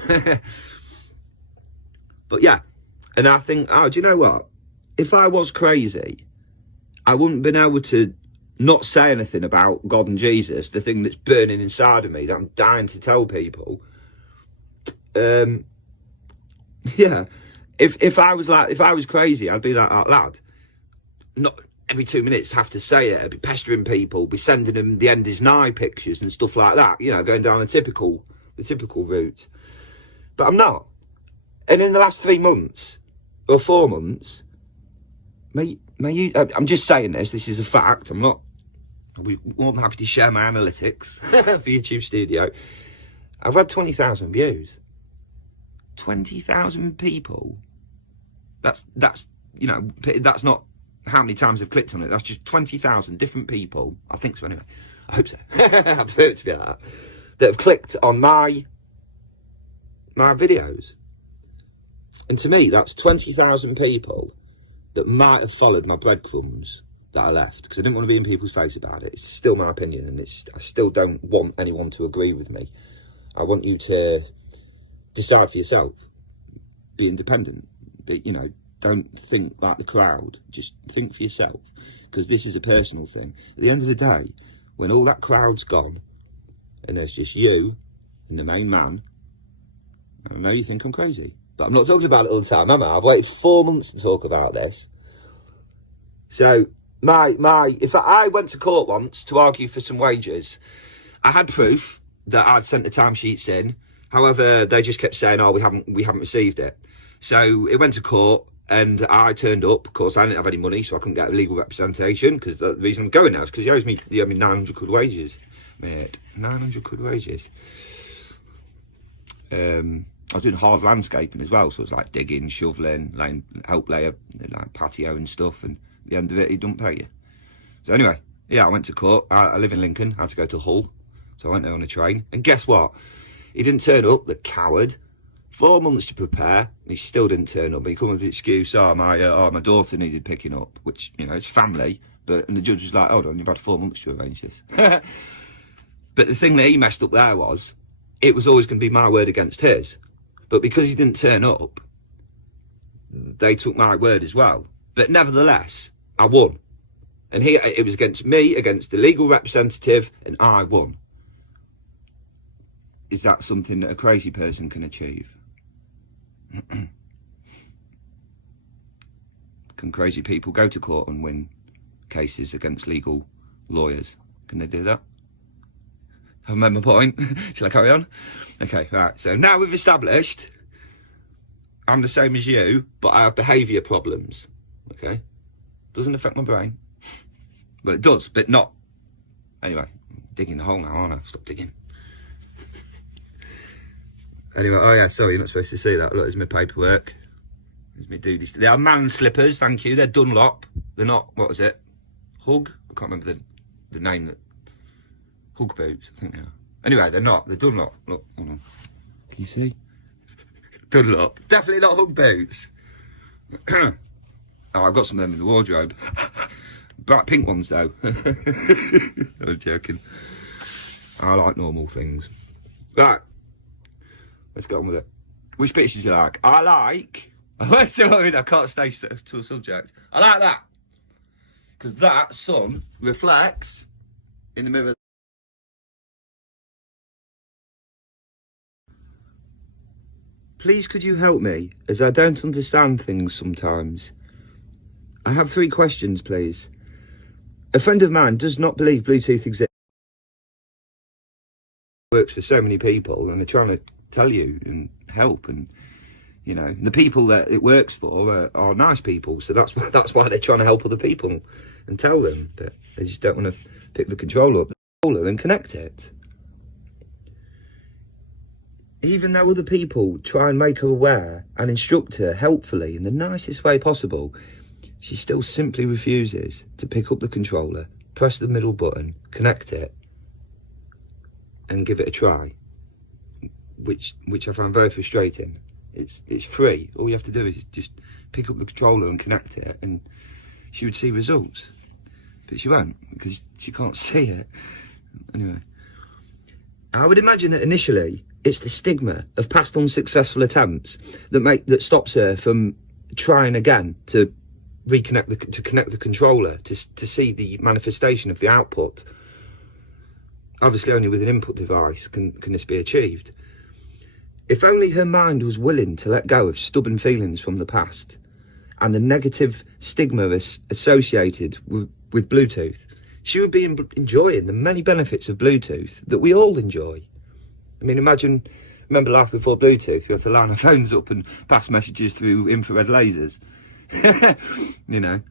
But yeah, and I think, oh, do you know what? If I was crazy, I wouldn't have been able to not say anything about God and Jesus, the thing that's burning inside of me that I'm dying to tell people. Yeah, if I was crazy, I'd be that lad. Not every 2 minutes have to say it. I'd be pestering people, be sending them the end is nigh pictures and stuff like that. You know, going down the typical route. But I'm not. And in the last 3 months or 4 months, I'm just saying this. This is a fact. I'll be more than happy to share my analytics for YouTube Studio. I've had 20,000 views. 20,000 people. That's you know, that's not how many times I've clicked on it. That's just 20,000 different people. I think so anyway. I hope so. I prefer it to be like that have clicked on my videos. And to me, that's 20,000 people that might have followed my breadcrumbs that I left, because I didn't want to be in people's face about it. It's still my opinion, and I still don't want anyone to agree with me. I want you to decide for yourself. Be independent. You know, don't think like the crowd. Just think for yourself, because this is a personal thing. At the end of the day, when all that crowd's gone, and there's just you and the main man, I know you think I'm crazy, but I'm not talking about it all the time, am I? I've waited 4 months to talk about this. So, if I went to court once to argue for some wages, I had proof that I'd sent the timesheets in. However, they just kept saying, oh, we haven't received it. So it went to court, And I turned up. Of course, I didn't have any money, so I couldn't get a legal representation, because the reason I'm going now is because he owes me 900 quid wages, mate. 900 quid wages. I was doing hard landscaping as well, so it was like digging, shoveling, help lay like patio and stuff, and at the end of it, he don't pay you. So anyway, yeah, I went to court. I live in Lincoln. I had to go to Hull, so I went there on a train. And guess what? He didn't turn up, the coward. 4 months to prepare, and he still didn't turn up. He come with the excuse, my daughter needed picking up, which, you know, it's family. And the judge was like, hold on, you've had 4 months to arrange this. But the thing that he messed up there was, it was always going to be my word against his. But because he didn't turn up, they took my word as well. But nevertheless, I won. And it was against me, against the legal representative, and I won. Is that something that a crazy person can achieve? Can crazy people go to court and win cases against legal lawyers? Can they do that? I've made my point. Shall I carry on? Okay, right. So now we've established I'm the same as you, but I have behaviour problems. Okay? Doesn't affect my brain. Well, it does, but not. Anyway, I'm digging the hole now, aren't I? Stop digging. Anyway, oh yeah, sorry, you're not supposed to see that. Look, there's my paperwork. There's my duties. They are man slippers, thank you. They're Dunlop. They're not, what was it? Hug? I can't remember the name. Hug boots, I think they are. Anyway, they're not. They're Dunlop. Look, hold on. Can you see? Dunlop. Definitely not Hug boots. Oh, I've got some of them in the wardrobe. Bright pink ones, though. I'm joking. I like normal things. Right. Let's get on with it. Which pictures do you like? I like... I can't stay to a subject. I like that. Because that sun reflects in the mirror. Please could you help me, as I don't understand things sometimes. I have 3 questions, please. A friend of mine does not believe Bluetooth exists. Works for so many people, and they're trying to tell you and help, and you know, the people that it works for are nice people, so that's why they're trying to help other people and tell them, but they just don't want to pick the controller up and connect it. Even though other people try and make her aware and instruct her helpfully in the nicest way possible, she still simply refuses to pick up the controller, press the middle button, connect it, and give it a try. Which I find very frustrating. It's free. All you have to do is just pick up the controller and connect it, and she would see results. But she won't, because she can't see it. Anyway, I would imagine that initially it's the stigma of past unsuccessful attempts that stops her from trying again to connect the controller to see the manifestation of the output. Obviously, only with an input device can this be achieved. If only her mind was willing to let go of stubborn feelings from the past and the negative stigma associated with Bluetooth, she would be enjoying the many benefits of Bluetooth that we all enjoy. I mean, remember life before Bluetooth? We had to line our phones up and pass messages through infrared lasers. You know,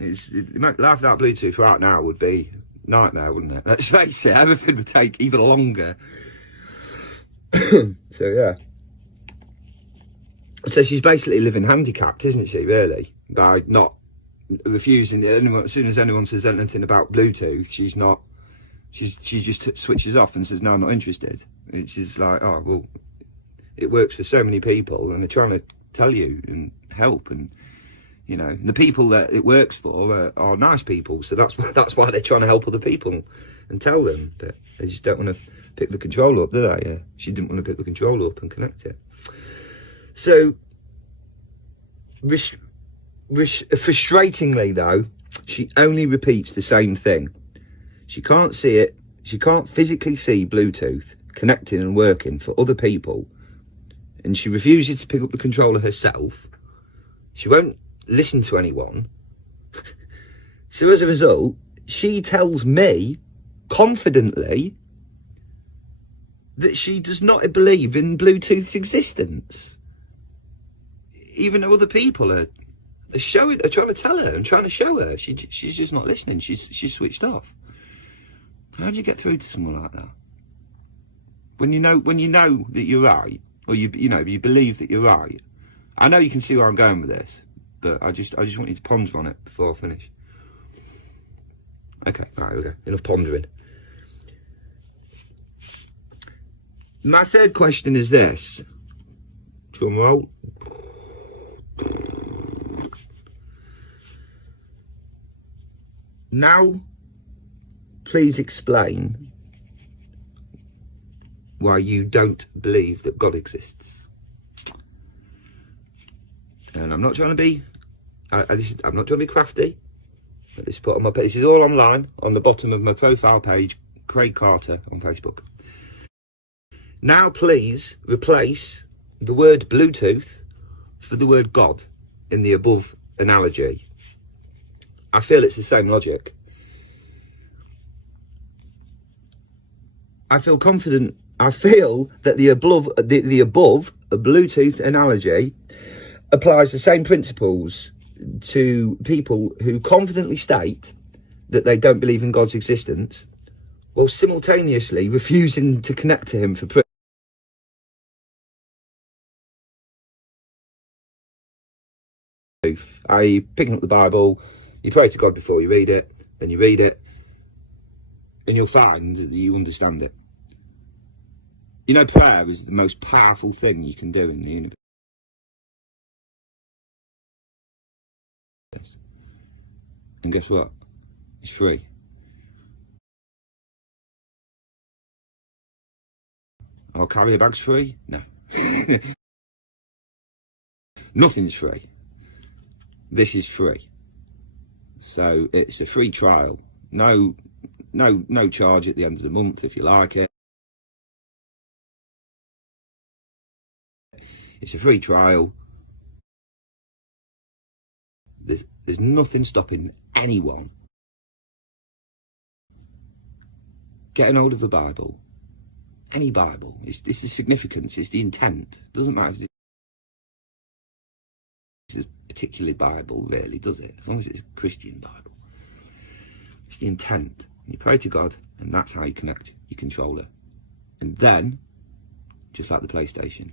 life without Bluetooth right now would be a nightmare, wouldn't it? Let's face it, everything would take even longer. So yeah, so she's basically living handicapped, isn't she, really, by not refusing anyone. As soon as anyone says anything about Bluetooth, she just switches off and says, no, I'm not interested. It's just like, oh well, it works for so many people, and they're trying to tell you and help, and you know, the people that it works for are nice people, so that's why they're trying to help other people and tell them, but they just don't want to pick the controller up, do they? Yeah, she didn't want to pick the controller up and connect it. So, frustratingly though, she only repeats the same thing. She can't see it. She can't physically see Bluetooth connecting and working for other people, and she refuses to pick up the controller herself. She won't listen to anyone. So as a result, she tells me confidently that she does not believe in Bluetooth's existence. even other people are trying to tell her and trying to show her. She's just not listening. She's switched off. How do you get through to someone like that? When you know that you're right, or you believe that you're right. I know you can see where I'm going with this, but I just want you to ponder on it before I finish. Okay, right, here we go. Enough pondering. My third question is this. Drum roll. Now, please explain why you don't believe that God exists. And I'm not trying to be, I'm not trying to be crafty. At this point on my page, this is all online on the bottom of my profile page, Craig Carter on Facebook. Now, please replace the word Bluetooth for the word God in the above analogy. I feel it's the same logic. I feel confident. I feel that the above a Bluetooth analogy applies the same principles to people who confidently state that they don't believe in God's existence, while simultaneously refusing to connect to him for proof. I.e., picking up the Bible, you pray to God before you read it, then you read it, and you'll find that you understand it. You know, prayer is the most powerful thing you can do in the universe. And guess what? It's free. Our carrier bag's free? No. Nothing's free. This is free. So it's a free trial. No charge at the end of the month if you like it. It's a free trial. There's nothing stopping anyone getting hold of the Bible. Any Bible. It's the significance, it's the intent. It doesn't matter if it's a particular Bible, really, does it? As long as it's a Christian Bible. It's the intent. You pray to God, and that's how you connect your controller. And then, just like the PlayStation,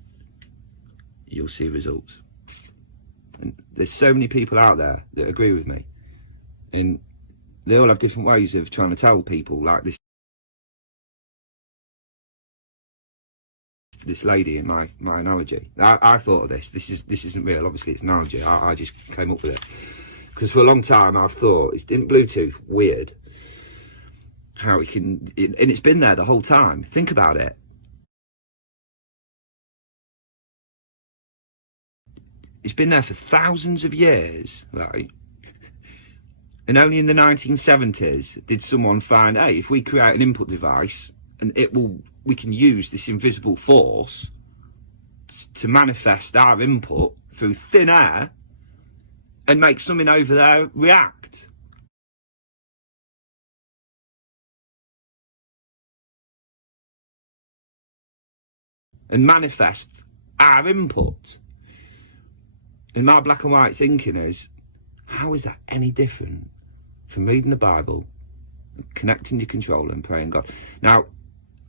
you'll see results. And there's so many people out there that agree with me, and they all have different ways of trying to tell people, like this lady in my analogy. I thought of this isn't real, obviously it's an analogy. I just came up with it because for a long time I've thought, isn't Bluetooth weird how it can, and it's been there the whole time. Think about it. It's been there for thousands of years, right? And only in the 1970s did someone find, hey, if we create an input device and we can use this invisible force to manifest our input through thin air and make something over there react. And manifest our input. And my black and white thinking is, how is that any different from reading the Bible, connecting your controller and praying God? Now,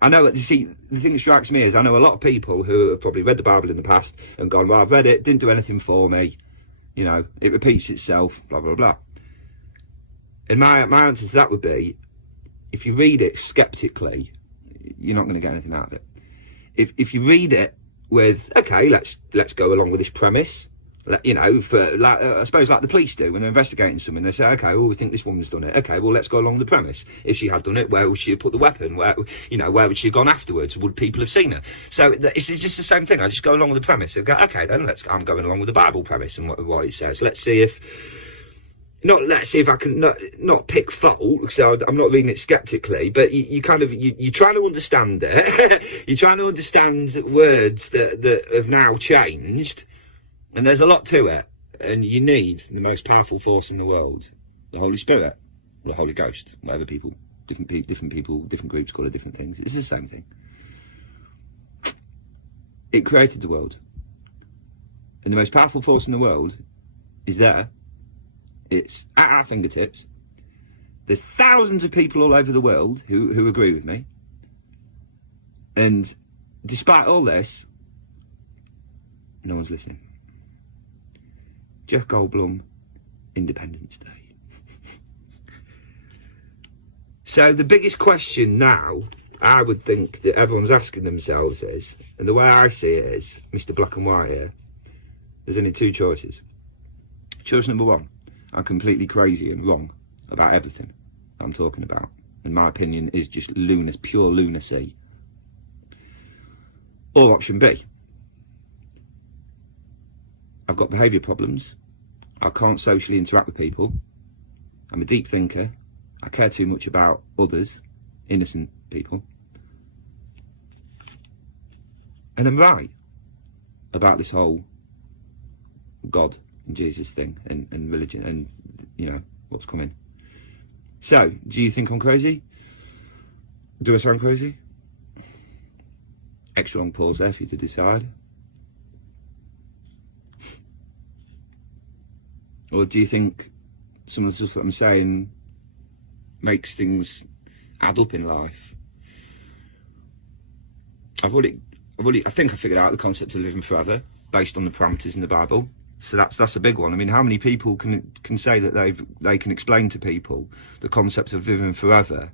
I know, you see, the thing that strikes me is I know a lot of people who have probably read the Bible in the past and gone, well, I've read it, didn't do anything for me, you know, it repeats itself, blah, blah, blah. And my answer to that would be, if you read it skeptically, you're not going to get anything out of it. If you read it with, okay, let's go along with this premise, you know, for like, I suppose like the police do when they're investigating something, they say, okay, well, we think this woman's done it. Okay, well, let's go along the premise. If she had done it, where would she have put the weapon? Where would she have gone afterwards? Would people have seen her? So it's just the same thing. I just go along with the premise. I go, okay, then I'm going along with the Bible premise and what it says. Let's see if I can not pick fault, because I'm not reading it skeptically, but you you're trying to understand it. You're trying to understand words that have now changed. And there's a lot to it, and you need the most powerful force in the world, the Holy Spirit, the Holy Ghost, whatever different people, different groups call it different things. It's the same thing. It created the world. And the most powerful force in the world is there. It's at our fingertips. There's thousands of people all over the world who agree with me. And despite all this, no one's listening. Jeff Goldblum, Independence Day. So the biggest question now, I would think, that everyone's asking themselves is, and the way I see it is, Mr. Black and White here, there's only two choices. Choice number one, I'm completely crazy and wrong about everything that I'm talking about. In my opinion, is just pure lunacy. Or option B, I've got behaviour problems. I can't socially interact with people. I'm a deep thinker. I care too much about others, innocent people. And I'm right about this whole God and Jesus thing and religion and, you know, what's coming. So, do you think I'm crazy? Do I sound crazy? Extra long pause there for you to decide. Or do you think some of the stuff that I'm saying makes things add up in life? I think I figured out the concept of living forever based on the parameters in the Bible. So that's a big one. I mean, how many people can say that they can explain to people the concept of living forever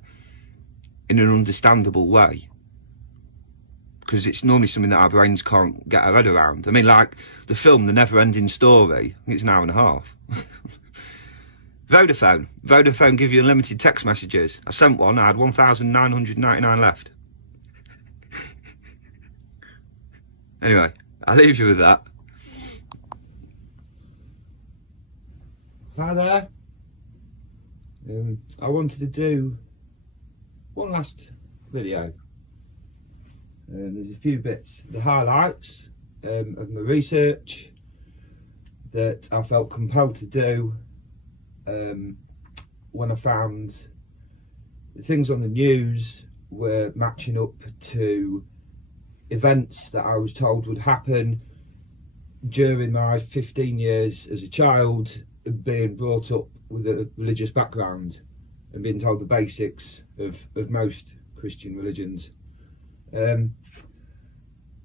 in an understandable way? Because it's normally something that our brains can't get our head around. I mean, like the film The Never Ending Story, I think it's an hour and a half. Vodafone give you unlimited text messages. I sent one, I had 1,999 left. Anyway, I'll leave you with that. Hi there. I wanted to do one last video. There's a few bits, the highlights of my research that I felt compelled to do when I found the things on the news were matching up to events that I was told would happen during my 15 years as a child, being brought up with a religious background and being told the basics of most Christian religions.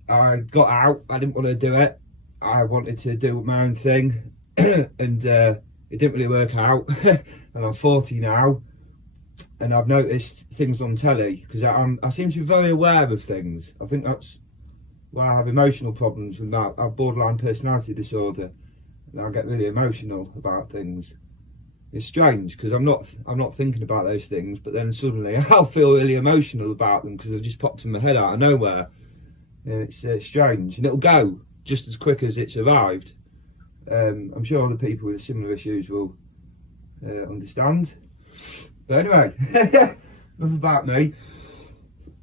I got out, I didn't want to do it, I wanted to do my own thing and it didn't really work out. And I'm 40 now and I've noticed things on telly because I seem to be very aware of things. I think that's why I have emotional problems with that. I have borderline personality disorder and I get really emotional about things. It's strange because I'm not thinking about those things, but then suddenly I'll feel really emotional about them because they've just popped in my head out of nowhere. And it's strange, and it'll go just as quick as it's arrived. I'm sure other people with similar issues will understand. But anyway, enough about me.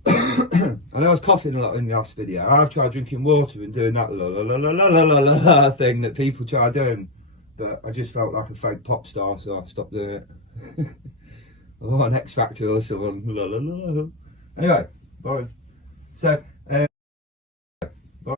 I know I was coughing a lot in the last video. I've tried drinking water and doing that la la la la la la la la thing that people try doing. But I just felt like a fake pop star, so I stopped doing it. Or an X Factor or someone. La, la, la, la. Anyway, bye. So, bye.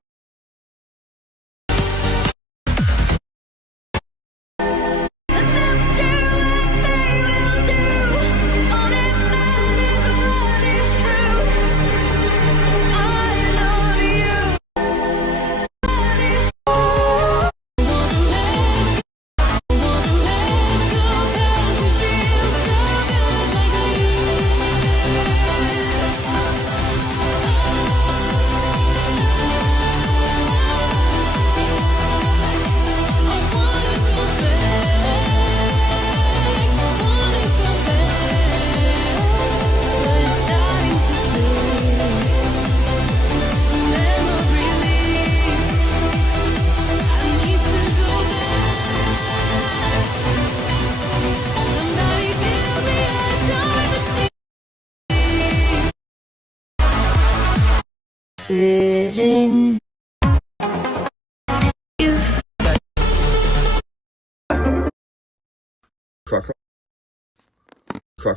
Sitting. Crack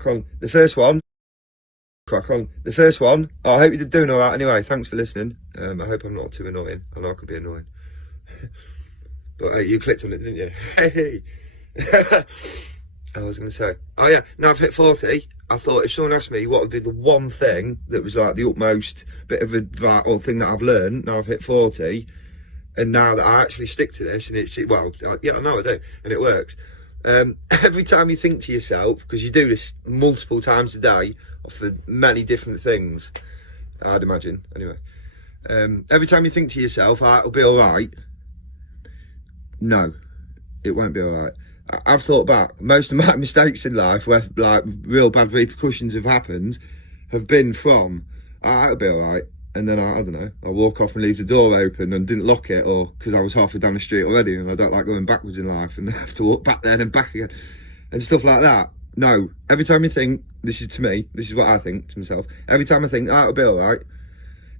on. The first one. Crack on. The first one. Oh, I hope you're doing all right anyway. Thanks for listening. I hope I'm not too annoying. I know I can be annoying. But you clicked on it, didn't you? Hey. I was going to say, oh yeah, now I've hit 40. I thought if someone asked me what would be the one thing that was like the utmost bit of advice or thing that I've learned, now I've hit 40, and now that I actually stick to this, and it's, well, yeah, I know I do, and it works. Every time you think to yourself, because you do this multiple times a day, or for many different things, I'd imagine, anyway. Every time you think to yourself, it'll be all right. No, it won't be all right. I've thought back, most of my mistakes in life where like real bad repercussions have happened have been from, it'll be all right. And then I don't know, I walk off and leave the door open and didn't lock it, or because I was halfway down the street already and I don't like going backwards in life and have to walk back there and back again and stuff like that. No, every time you think, this is to me, this is what I think to myself, every time I think, it'll be all right,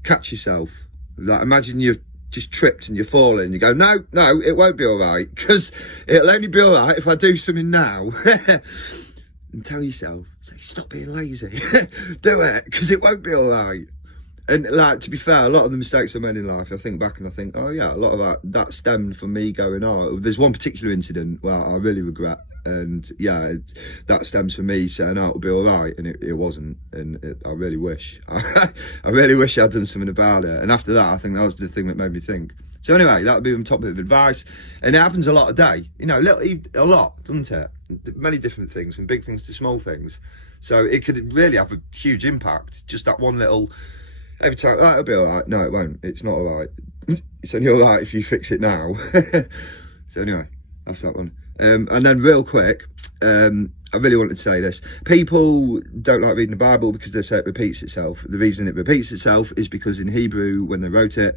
catch yourself. Like imagine you've just tripped and you're falling, you go, no, it won't be all right, because it'll only be all right if I do something now. And tell yourself, say, stop being lazy. Do it, because it won't be all right. And like, to be fair, a lot of the mistakes I made in life, I think back and I think, oh yeah, a lot of that stemmed from me going, oh, there's one particular incident where I really regret, and yeah, that stems from me saying, oh, it'll be all right, and it wasn't, and I really wish, I really wish I'd done something about it. And after that, I think that was the thing that made me think. So anyway, that would be my top bit of advice, and it happens a lot a day, you know, a lot, doesn't it? Many different things, from big things to small things. So it could really have a huge impact, just that one little. Every time, oh, it'll be all right. No, it won't. It's not all right. It's only all right if you fix it now. So anyway, that's that one. And then real quick, I really wanted to say this. People don't like reading the Bible because they say it repeats itself. The reason it repeats itself is because in Hebrew, when they wrote it,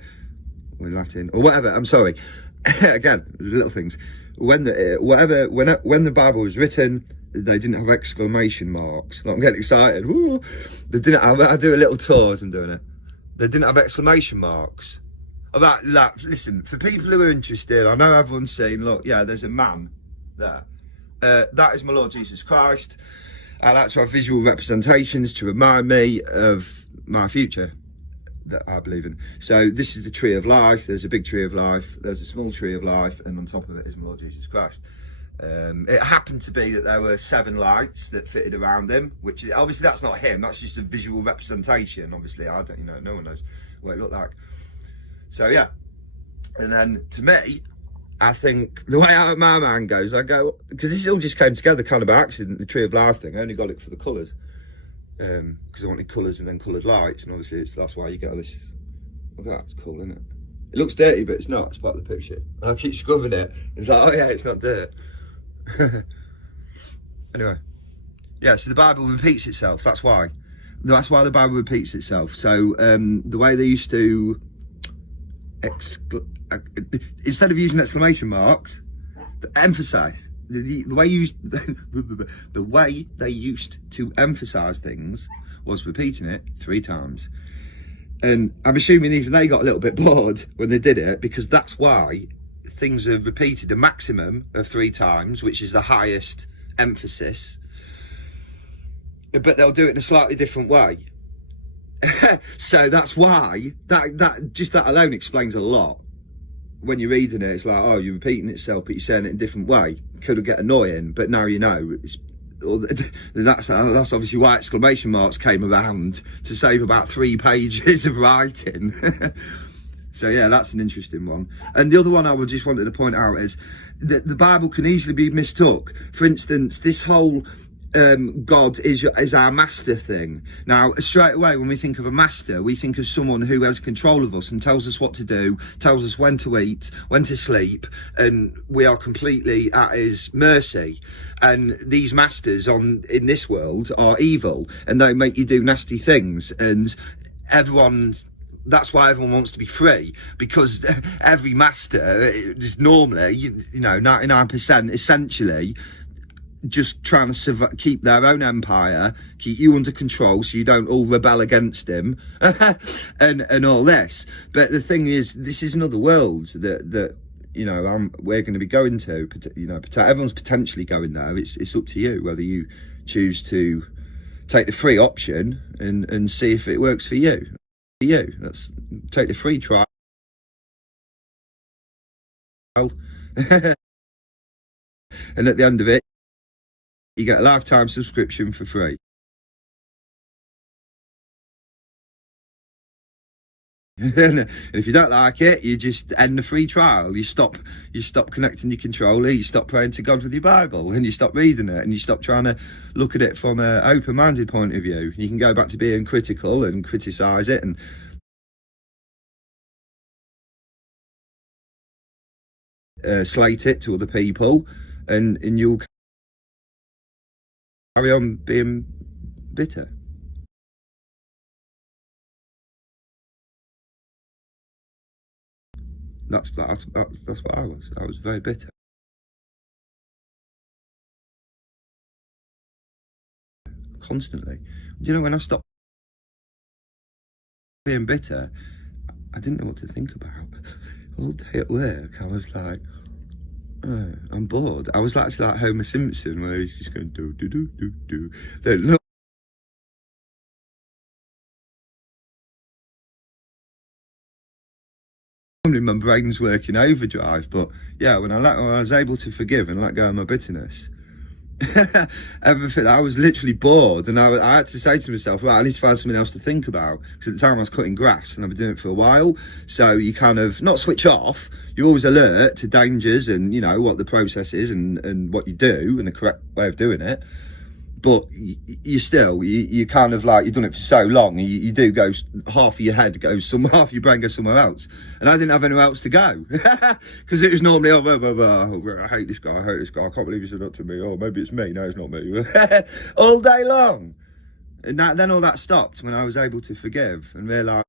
or in Latin, or whatever, I'm sorry. Again, little things. When the Bible was written, they didn't have exclamation marks. Like, I'm getting excited. Woo. They didn't have, I do a little tour as I'm doing it. They didn't have exclamation marks. About like, listen, for people who are interested, I know everyone's saying, look, yeah, there's a man there. That is my Lord Jesus Christ. I like to have visual representations to remind me of my future that I believe in. So this is the tree of life. There's a big tree of life. There's a small tree of life, and on top of it is my Lord Jesus Christ. It happened to be that there were 7 lights that fitted around him, which is, obviously that's not him, that's just a visual representation. Obviously, I don't, you know, no one knows what it looked like. So yeah, and then to me, I think the way my mind goes, I go, because this all just came together kind of by accident, the tree of life thing. I only got it for the colours, because I wanted colours and then coloured lights, and obviously that's why you get all this. Look at that, it's cool, isn't it? It looks dirty, but it's not. It's part of the picture. And I keep scrubbing it. It's like, oh yeah, it's not dirt. Anyway, yeah, so the Bible repeats itself. That's why the Bible repeats itself. So the way they used to instead of using exclamation marks, emphasize the way they used to emphasize things was repeating it 3 times. And I'm assuming even they got a little bit bored when they did it, because that's why things are repeated a maximum of 3 times, which is the highest emphasis, but they'll do it in a slightly different way. So that's why that alone explains a lot. When you're reading it, it's like, oh, you're repeating itself, but you're saying it in a different way. Could get annoying, but now you know. That's obviously why exclamation marks came around, to save about 3 pages of writing. So yeah, that's an interesting one. And the other one I just wanted to point out is that the Bible can easily be mistook. For instance, this whole God is our master thing. Now, straight away, when we think of a master, we think of someone who has control of us and tells us what to do, tells us when to eat, when to sleep, and we are completely at his mercy. And these masters in this world are evil, and they make you do nasty things, and that's why everyone wants to be free, because every master is normally, you know, 99% essentially just trying to keep their own empire, keep you under control so you don't all rebel against him, and all this. But the thing is, this is another world that you know, we're going to be going to. You know, everyone's potentially going there. It's up to you whether you choose to take the free option and see if it works for you. Let's take the free trial And at the end of it, you get a lifetime subscription for free. And if you don't like it, you just end the free trial. You stop connecting your controller, you stop praying to God with your Bible, and you stop reading it, and you stop trying to look at it from an open-minded point of view. You can go back to being critical and criticise it and slate it to other people, and you'll carry on being bitter. That's what I was. I was very bitter. Constantly. Do you know, when I stopped being bitter, I didn't know what to think about. All day at work, I was like, oh, I'm bored. I was actually like Homer Simpson, where he's just going do do do do do. Then look. My brain's working overdrive, but yeah, when I was able to forgive and let go of my bitterness, everything, I was literally bored, and I had to say to myself, right, I need to find something else to think about, because at the time I was cutting grass and I've been doing it for a while. So you kind of not switch off, you're always alert to dangers and, you know, what the process is and what you do and the correct way of doing it. But you still, you kind of like, you've done it for so long, you do go, half of your head goes somewhere, half of your brain goes somewhere else. And I didn't have anywhere else to go, because it was normally, I hate this guy, I can't believe he said that to me, oh, maybe it's me, no, it's not me, all day long. And then all that stopped when I was able to forgive and realise,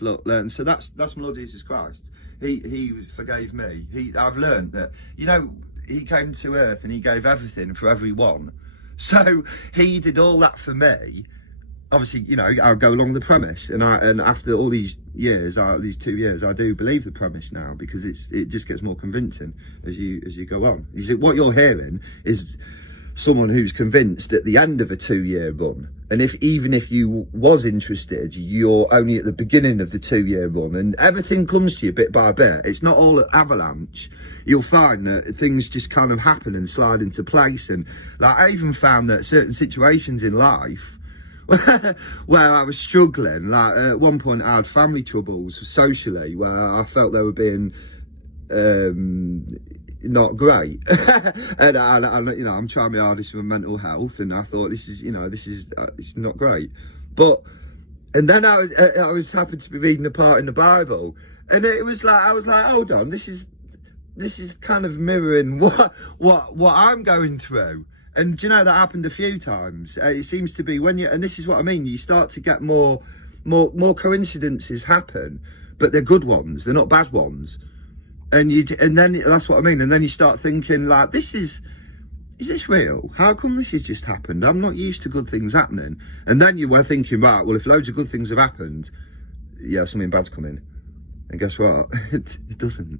look, learn. So that's my Lord Jesus Christ. He forgave me. I've learned that, you know, he came to earth and he gave everything for everyone. So he did all that for me. Obviously, you know, I'll go along the premise, and after all these years, these 2 years, I do believe the premise now, because it just gets more convincing as you go on. What you're hearing is someone who's convinced at the end of a 2-year run, and even if you was interested, you're only at the beginning of the 2-year run, and everything comes to you bit by bit. It's not all an avalanche. You'll find that things just kind of happen and slide into place. And like, I even found that certain situations in life where I was struggling, like at one point I had family troubles socially, where I felt they were being not great. and you know, I'm trying my hardest with my mental health, and I thought, this is it's not great. And then I was happened to be reading a part in the Bible, and it was like, I was like, hold on, this is kind of mirroring what I'm going through. And do you know, that happened a few times. It seems to be when and this is what I mean, you start to get more coincidences happen, but they're good ones, they're not bad ones. And then that's what I mean. And then you start thinking, like, is this real? How come this has just happened? I'm not used to good things happening. And then you were thinking, right, well, if loads of good things have happened, yeah, something bad's coming. And guess what? It doesn't.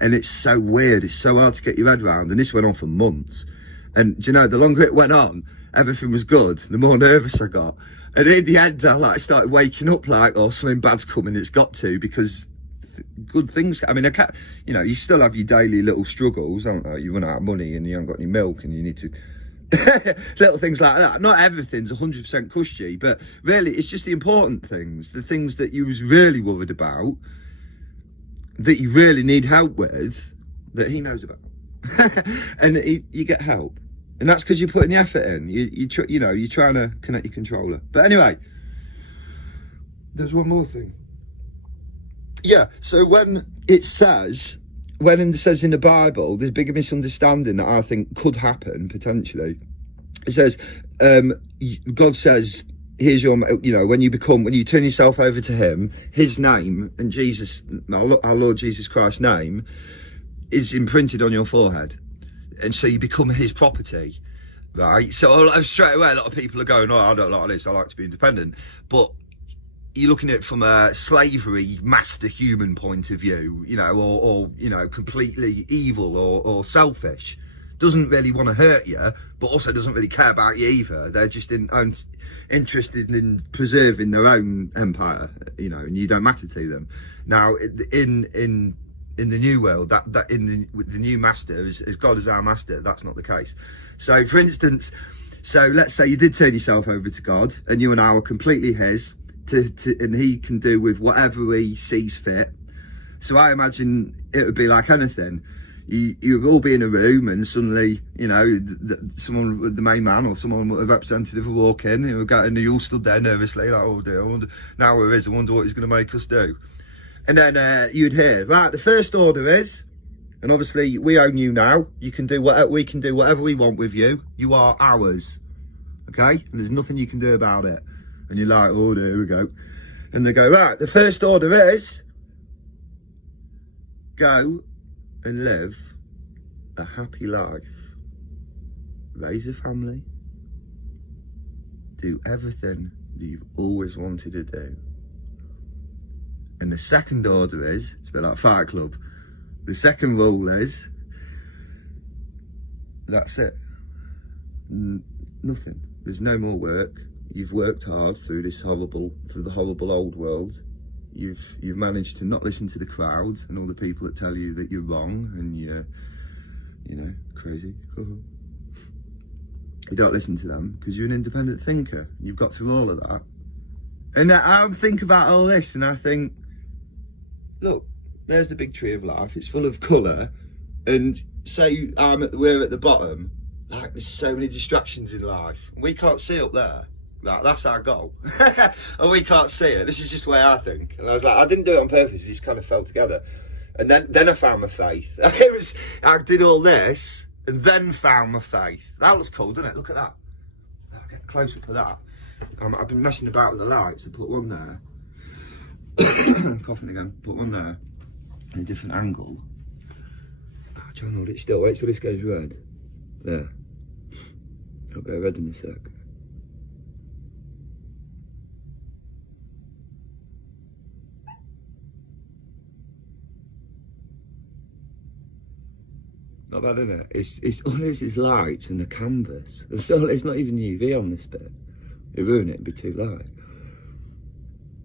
And it's so weird. It's so hard to get your head around. And this went on for months. And do you know, the longer it went on, everything was good, the more nervous I got. And in the end, I started waking up like, oh, something bad's coming. It's got to, because good things, I mean, I can't, you know, you still have your daily little struggles, don't you? You run out of money and you haven't got any milk and you need to little things like that. Not everything's 100% cushy, but really it's just the important things, the things that you was really worried about, that you really need help with, that he knows about. And you get help, and that's because you're putting the effort in. You know, you're trying to connect your controller. But anyway, there's one more thing. Yeah, so when it says in the Bible, there's a bigger misunderstanding that I think could happen potentially. It says, God says, here's your, you know, when you turn yourself over to him, his name and Jesus, our Lord Jesus Christ's name, is imprinted on your forehead. And so you become his property, right? So straight away, a lot of people are going, oh, I don't like this, I like to be independent. But you're looking at it from a slavery master human point of view, you know, or you know, completely evil or selfish. doesn't really want to hurt you, but also doesn't really care about you either. They're just interested in preserving their own empire, you know, and you don't matter to them. Now, in the new world, with the new master, as God is our master, that's not the case. So, for instance, let's say you did turn yourself over to God, and you and I were completely His, and He can do with whatever He sees fit. So I imagine it would be like anything. You would all be in a room, and suddenly, you know, someone, the main man or someone, a representative, would walk in, and you all stood there nervously, like, oh dear, I wonder, now we're His, I wonder what He's going to make us do. And then you'd hear, right, the first order is, and obviously we own you now. You can do whatever, we can do whatever we want with you. You are ours, okay? And there's nothing you can do about it. And you're like, oh, there we go. And they go, right, the first order is, go and live a happy life. Raise a family. Do everything that you've always wanted to do. And the second order is, it's a bit like Fight Club. The second rule is, that's it. Nothing. There's no more work. You've worked hard through the horrible old world. You've managed to not listen to the crowd and all the people that tell you that you're wrong and you're, you know, crazy. You don't listen to them because you're an independent thinker. You've got through all of that. And I think about all this and I think, look, there's the big tree of life. It's full of colour, and say we're at the bottom. Like, there's so many distractions in life. We can't see up there. Like, that's our goal, and we can't see it. This is just the way I think. And I was like, I didn't do it on purpose. It just kind of fell together. And then I found my faith. I did all this, and then found my faith. That looks cool, doesn't it? Look at that. I'll get close up of that. I've been messing about with the lights. I put one there. I'm coughing again. Put one there. In a different angle. Try and hold it still. Wait till this goes red. There. It'll go red in a sec. Not bad, isn't it? It's all it is lights and the canvas. It's not even UV on this bit. It ruin it, it'd be too light.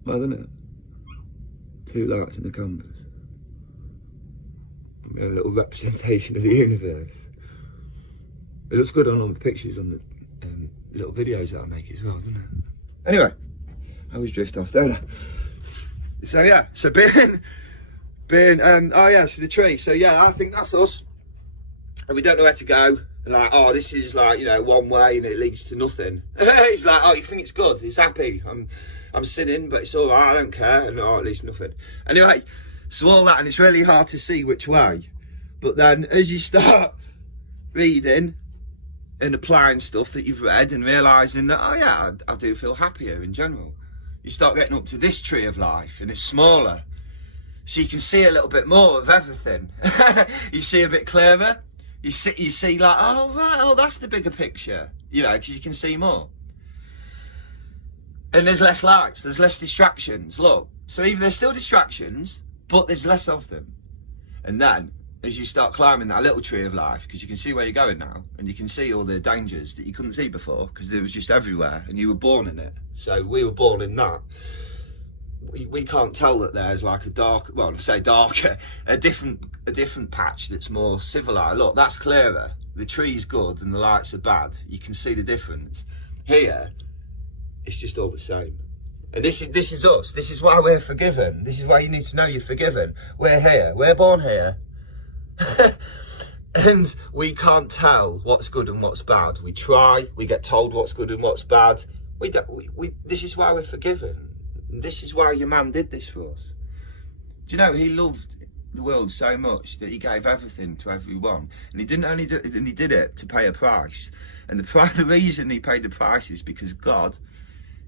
Bad, isn't it? 2 lights and the canvas. We have a little representation of the universe. It looks good on all the pictures on the little videos that I make as well, doesn't it? Anyway, I always drift off, don't I? So yeah, so being oh yeah, so the tree. So yeah, I think that's us. And we don't know where to go. Like, oh, this is like, you know, one way and it leads to nothing. He's like, oh, you think it's good? It's happy. I'm sinning, but it's all right. I don't care. And oh, at least nothing. Anyway, so all that, and it's really hard to see which way. But then as you start reading and applying stuff that you've read and realising that, oh yeah, I do feel happier in general. You start getting up to this tree of life and it's smaller. So you can see a little bit more of everything. You see a bit clearer. You see like, oh right, oh that's the bigger picture. You know, because you can see more. And there's less lights, there's less distractions. Look, so either there's still distractions, but there's less of them. And then, as you start climbing that little tree of life, because you can see where you're going now, and you can see all the dangers that you couldn't see before, because it was just everywhere, and you were born in it. So we were born in that. We can't tell that there's like a dark, well, I say darker, a different patch that's more civilized. Look, that's clearer. The tree's good and the lights are bad. You can see the difference. Here, it's just all the same. And this is us. This is why we're forgiven. This is why you need to know you're forgiven. We're here. We're born here. And we can't tell what's good and what's bad. We try. We get told what's good and what's bad. This is why we're forgiven. This is why your man did this for us. Do you know, he loved the world so much that he gave everything to everyone. And he didn't only do it, and he did it to pay a price. And the reason he paid the price is because God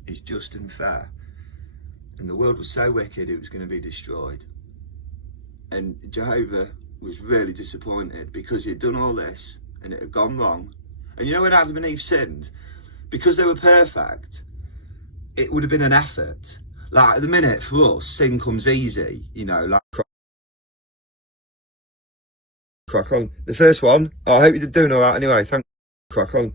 is just and fair. And the world was so wicked it was going to be destroyed. And Jehovah was really disappointed because he'd done all this and it had gone wrong. And you know, when Adam and Eve sinned, because they were perfect, it would have been an effort. Like at the minute for us, sin comes easy, you know, like crack on. The first one, I hope you're doing all right anyway. Thank you. Crack on.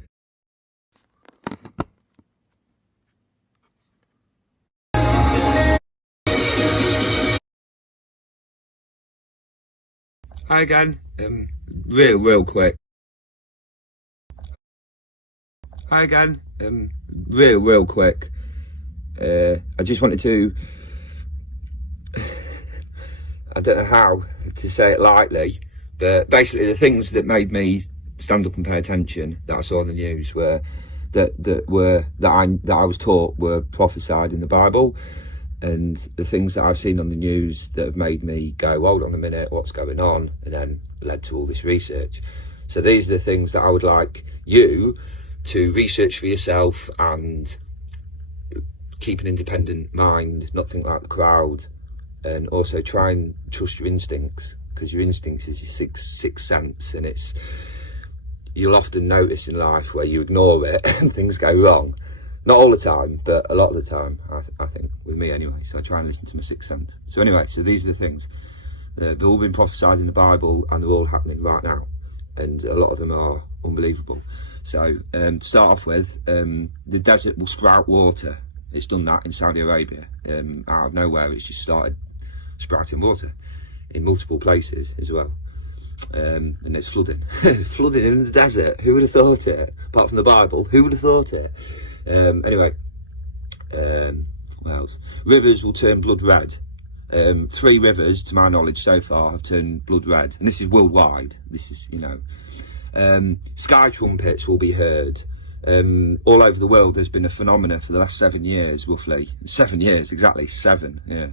Hi again. Real quick. Hi again. Real quick. I just wanted to. I don't know how to say it lightly, but basically the things that made me stand up and pay attention that I saw on the news were that I was taught were prophesied in the Bible, and the things that I've seen on the news that have made me go, hold on a minute, what's going on, and then led to all this research. So these are the things that I would like you to research for yourself and keep an independent mind, not think like the crowd, and also try and trust your instincts, because your instincts is your sixth sense, and you'll often notice in life where you ignore it and things go wrong. Not all the time, but a lot of the time, I think, with me anyway. So I try and listen to my sixth sense. So anyway, so these are the things. They've all been prophesied in the Bible, and they're all happening right now, and a lot of them are unbelievable. So to start off with, the desert will sprout water. It's done that in Saudi Arabia. Out of nowhere, it's just started sprouting water in multiple places as well. And it's flooding. Flooding in the desert. Who would have thought it? Apart from the Bible, who would have thought it? Anyway, what else? Rivers will turn blood red. 3 rivers, to my knowledge so far, have turned blood red. And this is worldwide. This is, sky trumpets will be heard. All over the world there's been a phenomenon for the last 7 years, roughly. 7 years, exactly, 7, yeah.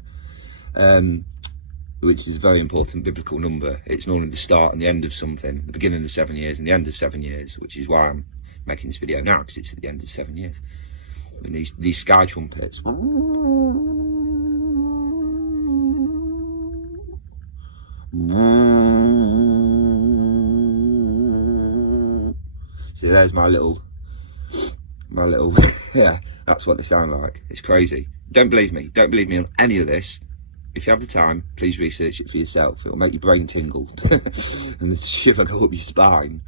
Which is a very important biblical number. It's normally the start and the end of something, the beginning of 7 years and the end of 7 years, which is why I'm making this video now, because it's at the end of 7 years. And these sky trumpets. So there's my little, yeah, that's what they sound like. It's crazy. Don't believe me on any of this. If you have the time, please research it for yourself. It'll make your brain tingle and the shiver go up your spine.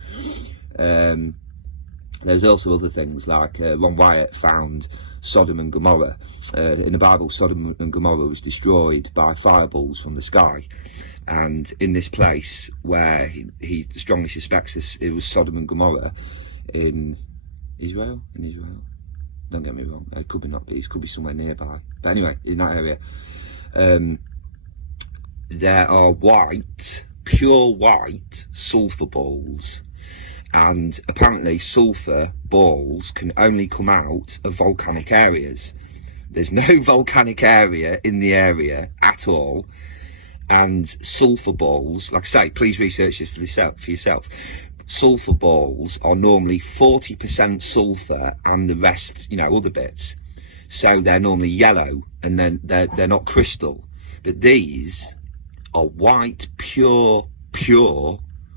There's also other things like Ron Wyatt found Sodom and Gomorrah. In the Bible, Sodom and Gomorrah was destroyed by fireballs from the sky. And in this place where he strongly suspects it was Sodom and Gomorrah in Israel. Don't get me wrong, it could be not be, it could be somewhere nearby. But anyway, in that area, there are pure white sulphur balls, and apparently sulphur balls can only come out of volcanic areas. There's no volcanic area in the area at all, and sulphur balls, like I say, please research this for yourself. Sulphur balls are normally 40% sulphur and the rest, other bits. So they're normally yellow, and then they're not crystal. But these are white, pure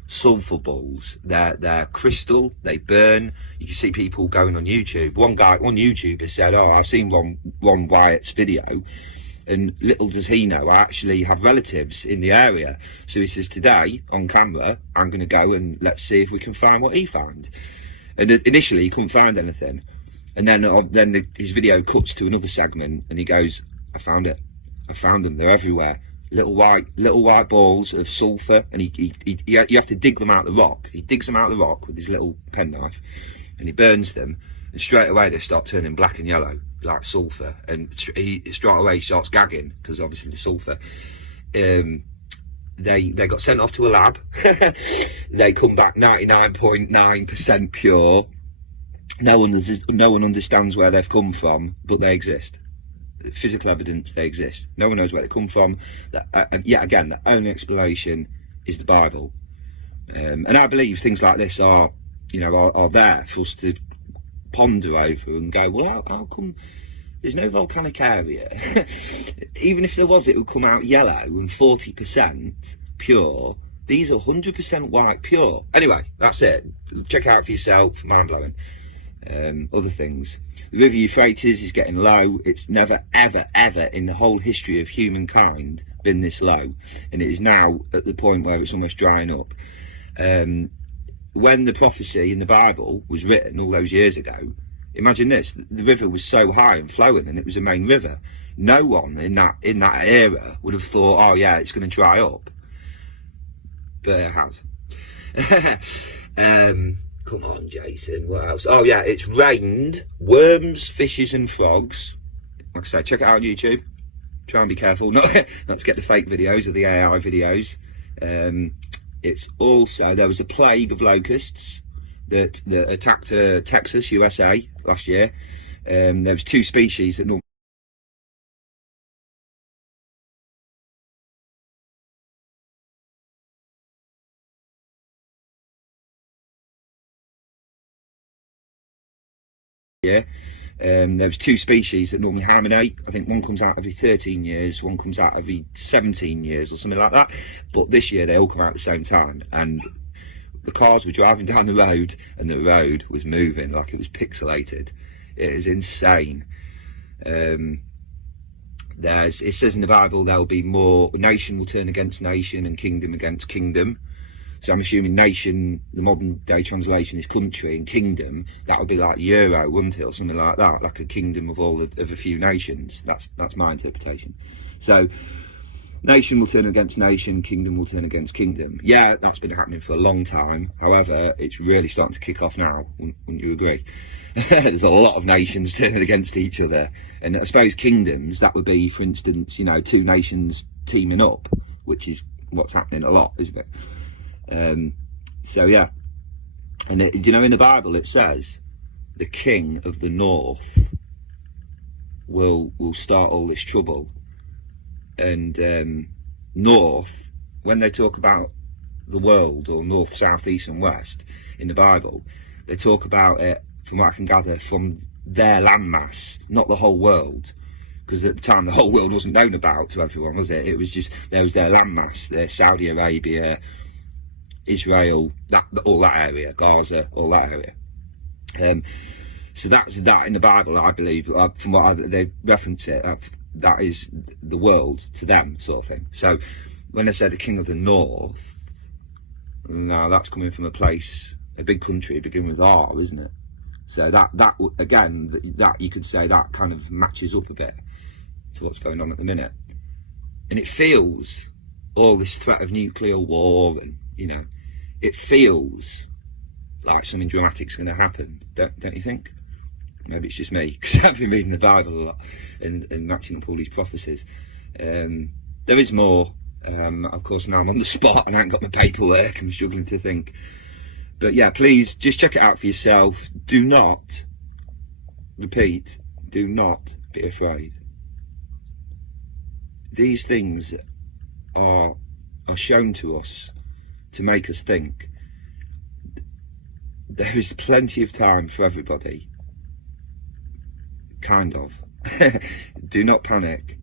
sulphur balls. They're crystal. They burn. You can see people going on YouTube. One YouTuber said, "Oh, I've seen Ron Wyatt's video, and little does he know, I actually have relatives in the area." So he says, today on camera, I'm going to go and let's see if we can find what he found. And initially, he couldn't find anything. And then his video cuts to another segment, and he goes, I found it. I found them. They're everywhere. Little white balls of sulphur, and you have to dig them out of the rock. He digs them out of the rock with his little penknife, and he burns them, and straight away they start turning black and yellow like sulphur. And he straight away starts gagging because obviously the sulphur. They got sent off to a lab. They come back 99.9% pure. No one understands where they've come from, but they exist. Physical evidence, they exist. No one knows where they come from. Yet again, the only explanation is the Bible. And I believe things like this are there for us to ponder over and go, well, how come there's no volcanic area? Even if there was, it would come out yellow and 40% pure. These are 100% white pure. Anyway, that's it. Check out for yourself. Mind-blowing. Other things. The River Euphrates is getting low. It's never, ever, ever in the whole history of humankind been this low. And it is now at the point where it's almost drying up. When the prophecy in the Bible was written all those years ago, imagine this: the river was so high and flowing, and it was a main river. No one in that era would have thought, "Oh yeah, it's going to dry up," but it has. Come on, Jason. What else? Oh yeah, it's rained worms, fishes, and frogs. Like I say, check it out on YouTube. Try and be careful not to get the fake videos or the AI videos. It's also, there was a plague of locusts that attacked Texas, USA last year. There was 2 species that normally there was 2 species that normally harmonate. I think one comes out every 13 years, one comes out every 17 years or something like that. But this year they all come out at the same time, and the cars were driving down the road and the road was moving like it was pixelated. It is insane. It says in the Bible there will be more, nation will turn against nation and kingdom against kingdom. So I'm assuming nation, the modern day translation is country, and kingdom, that would be like Euro, wouldn't it, or something like that, like a kingdom of a few nations. That's my interpretation. So nation will turn against nation, kingdom will turn against kingdom. Yeah, that's been happening for a long time. However, it's really starting to kick off now. Wouldn't you agree? There's a lot of nations turning against each other, and I suppose kingdoms, that would be, for instance, 2 nations teaming up, which is what's happening a lot, isn't it? So yeah, and in the Bible it says the king of the north will start all this trouble. And north, when they talk about the world, or north, south, east and west in the Bible, they talk about it, from what I can gather, from their landmass, not the whole world, because at the time the whole world wasn't known about to everyone, was it? It was just, there was their landmass, their Saudi Arabia, Israel, all that area, Gaza, all that area. So that's that in the Bible, I believe, from what they reference it, that is the world to them, sort of thing. So when they say the king of the north, no, that's coming from a place, a big country, beginning with R, isn't it? So that again, that you could say that kind of matches up a bit to what's going on at the minute. And it feels all this threat of nuclear war, and it feels like something dramatic's going to happen, don't you think? Maybe it's just me, because I've been reading the Bible a lot and matching up all these prophecies. There is more. Of course, now I'm on the spot and I haven't got my paperwork. I'm struggling to think. But yeah, please just check it out for yourself. Do not, repeat, do not be afraid. These things are shown to us to make us think. There is plenty of time for everybody. Kind of. Do not panic.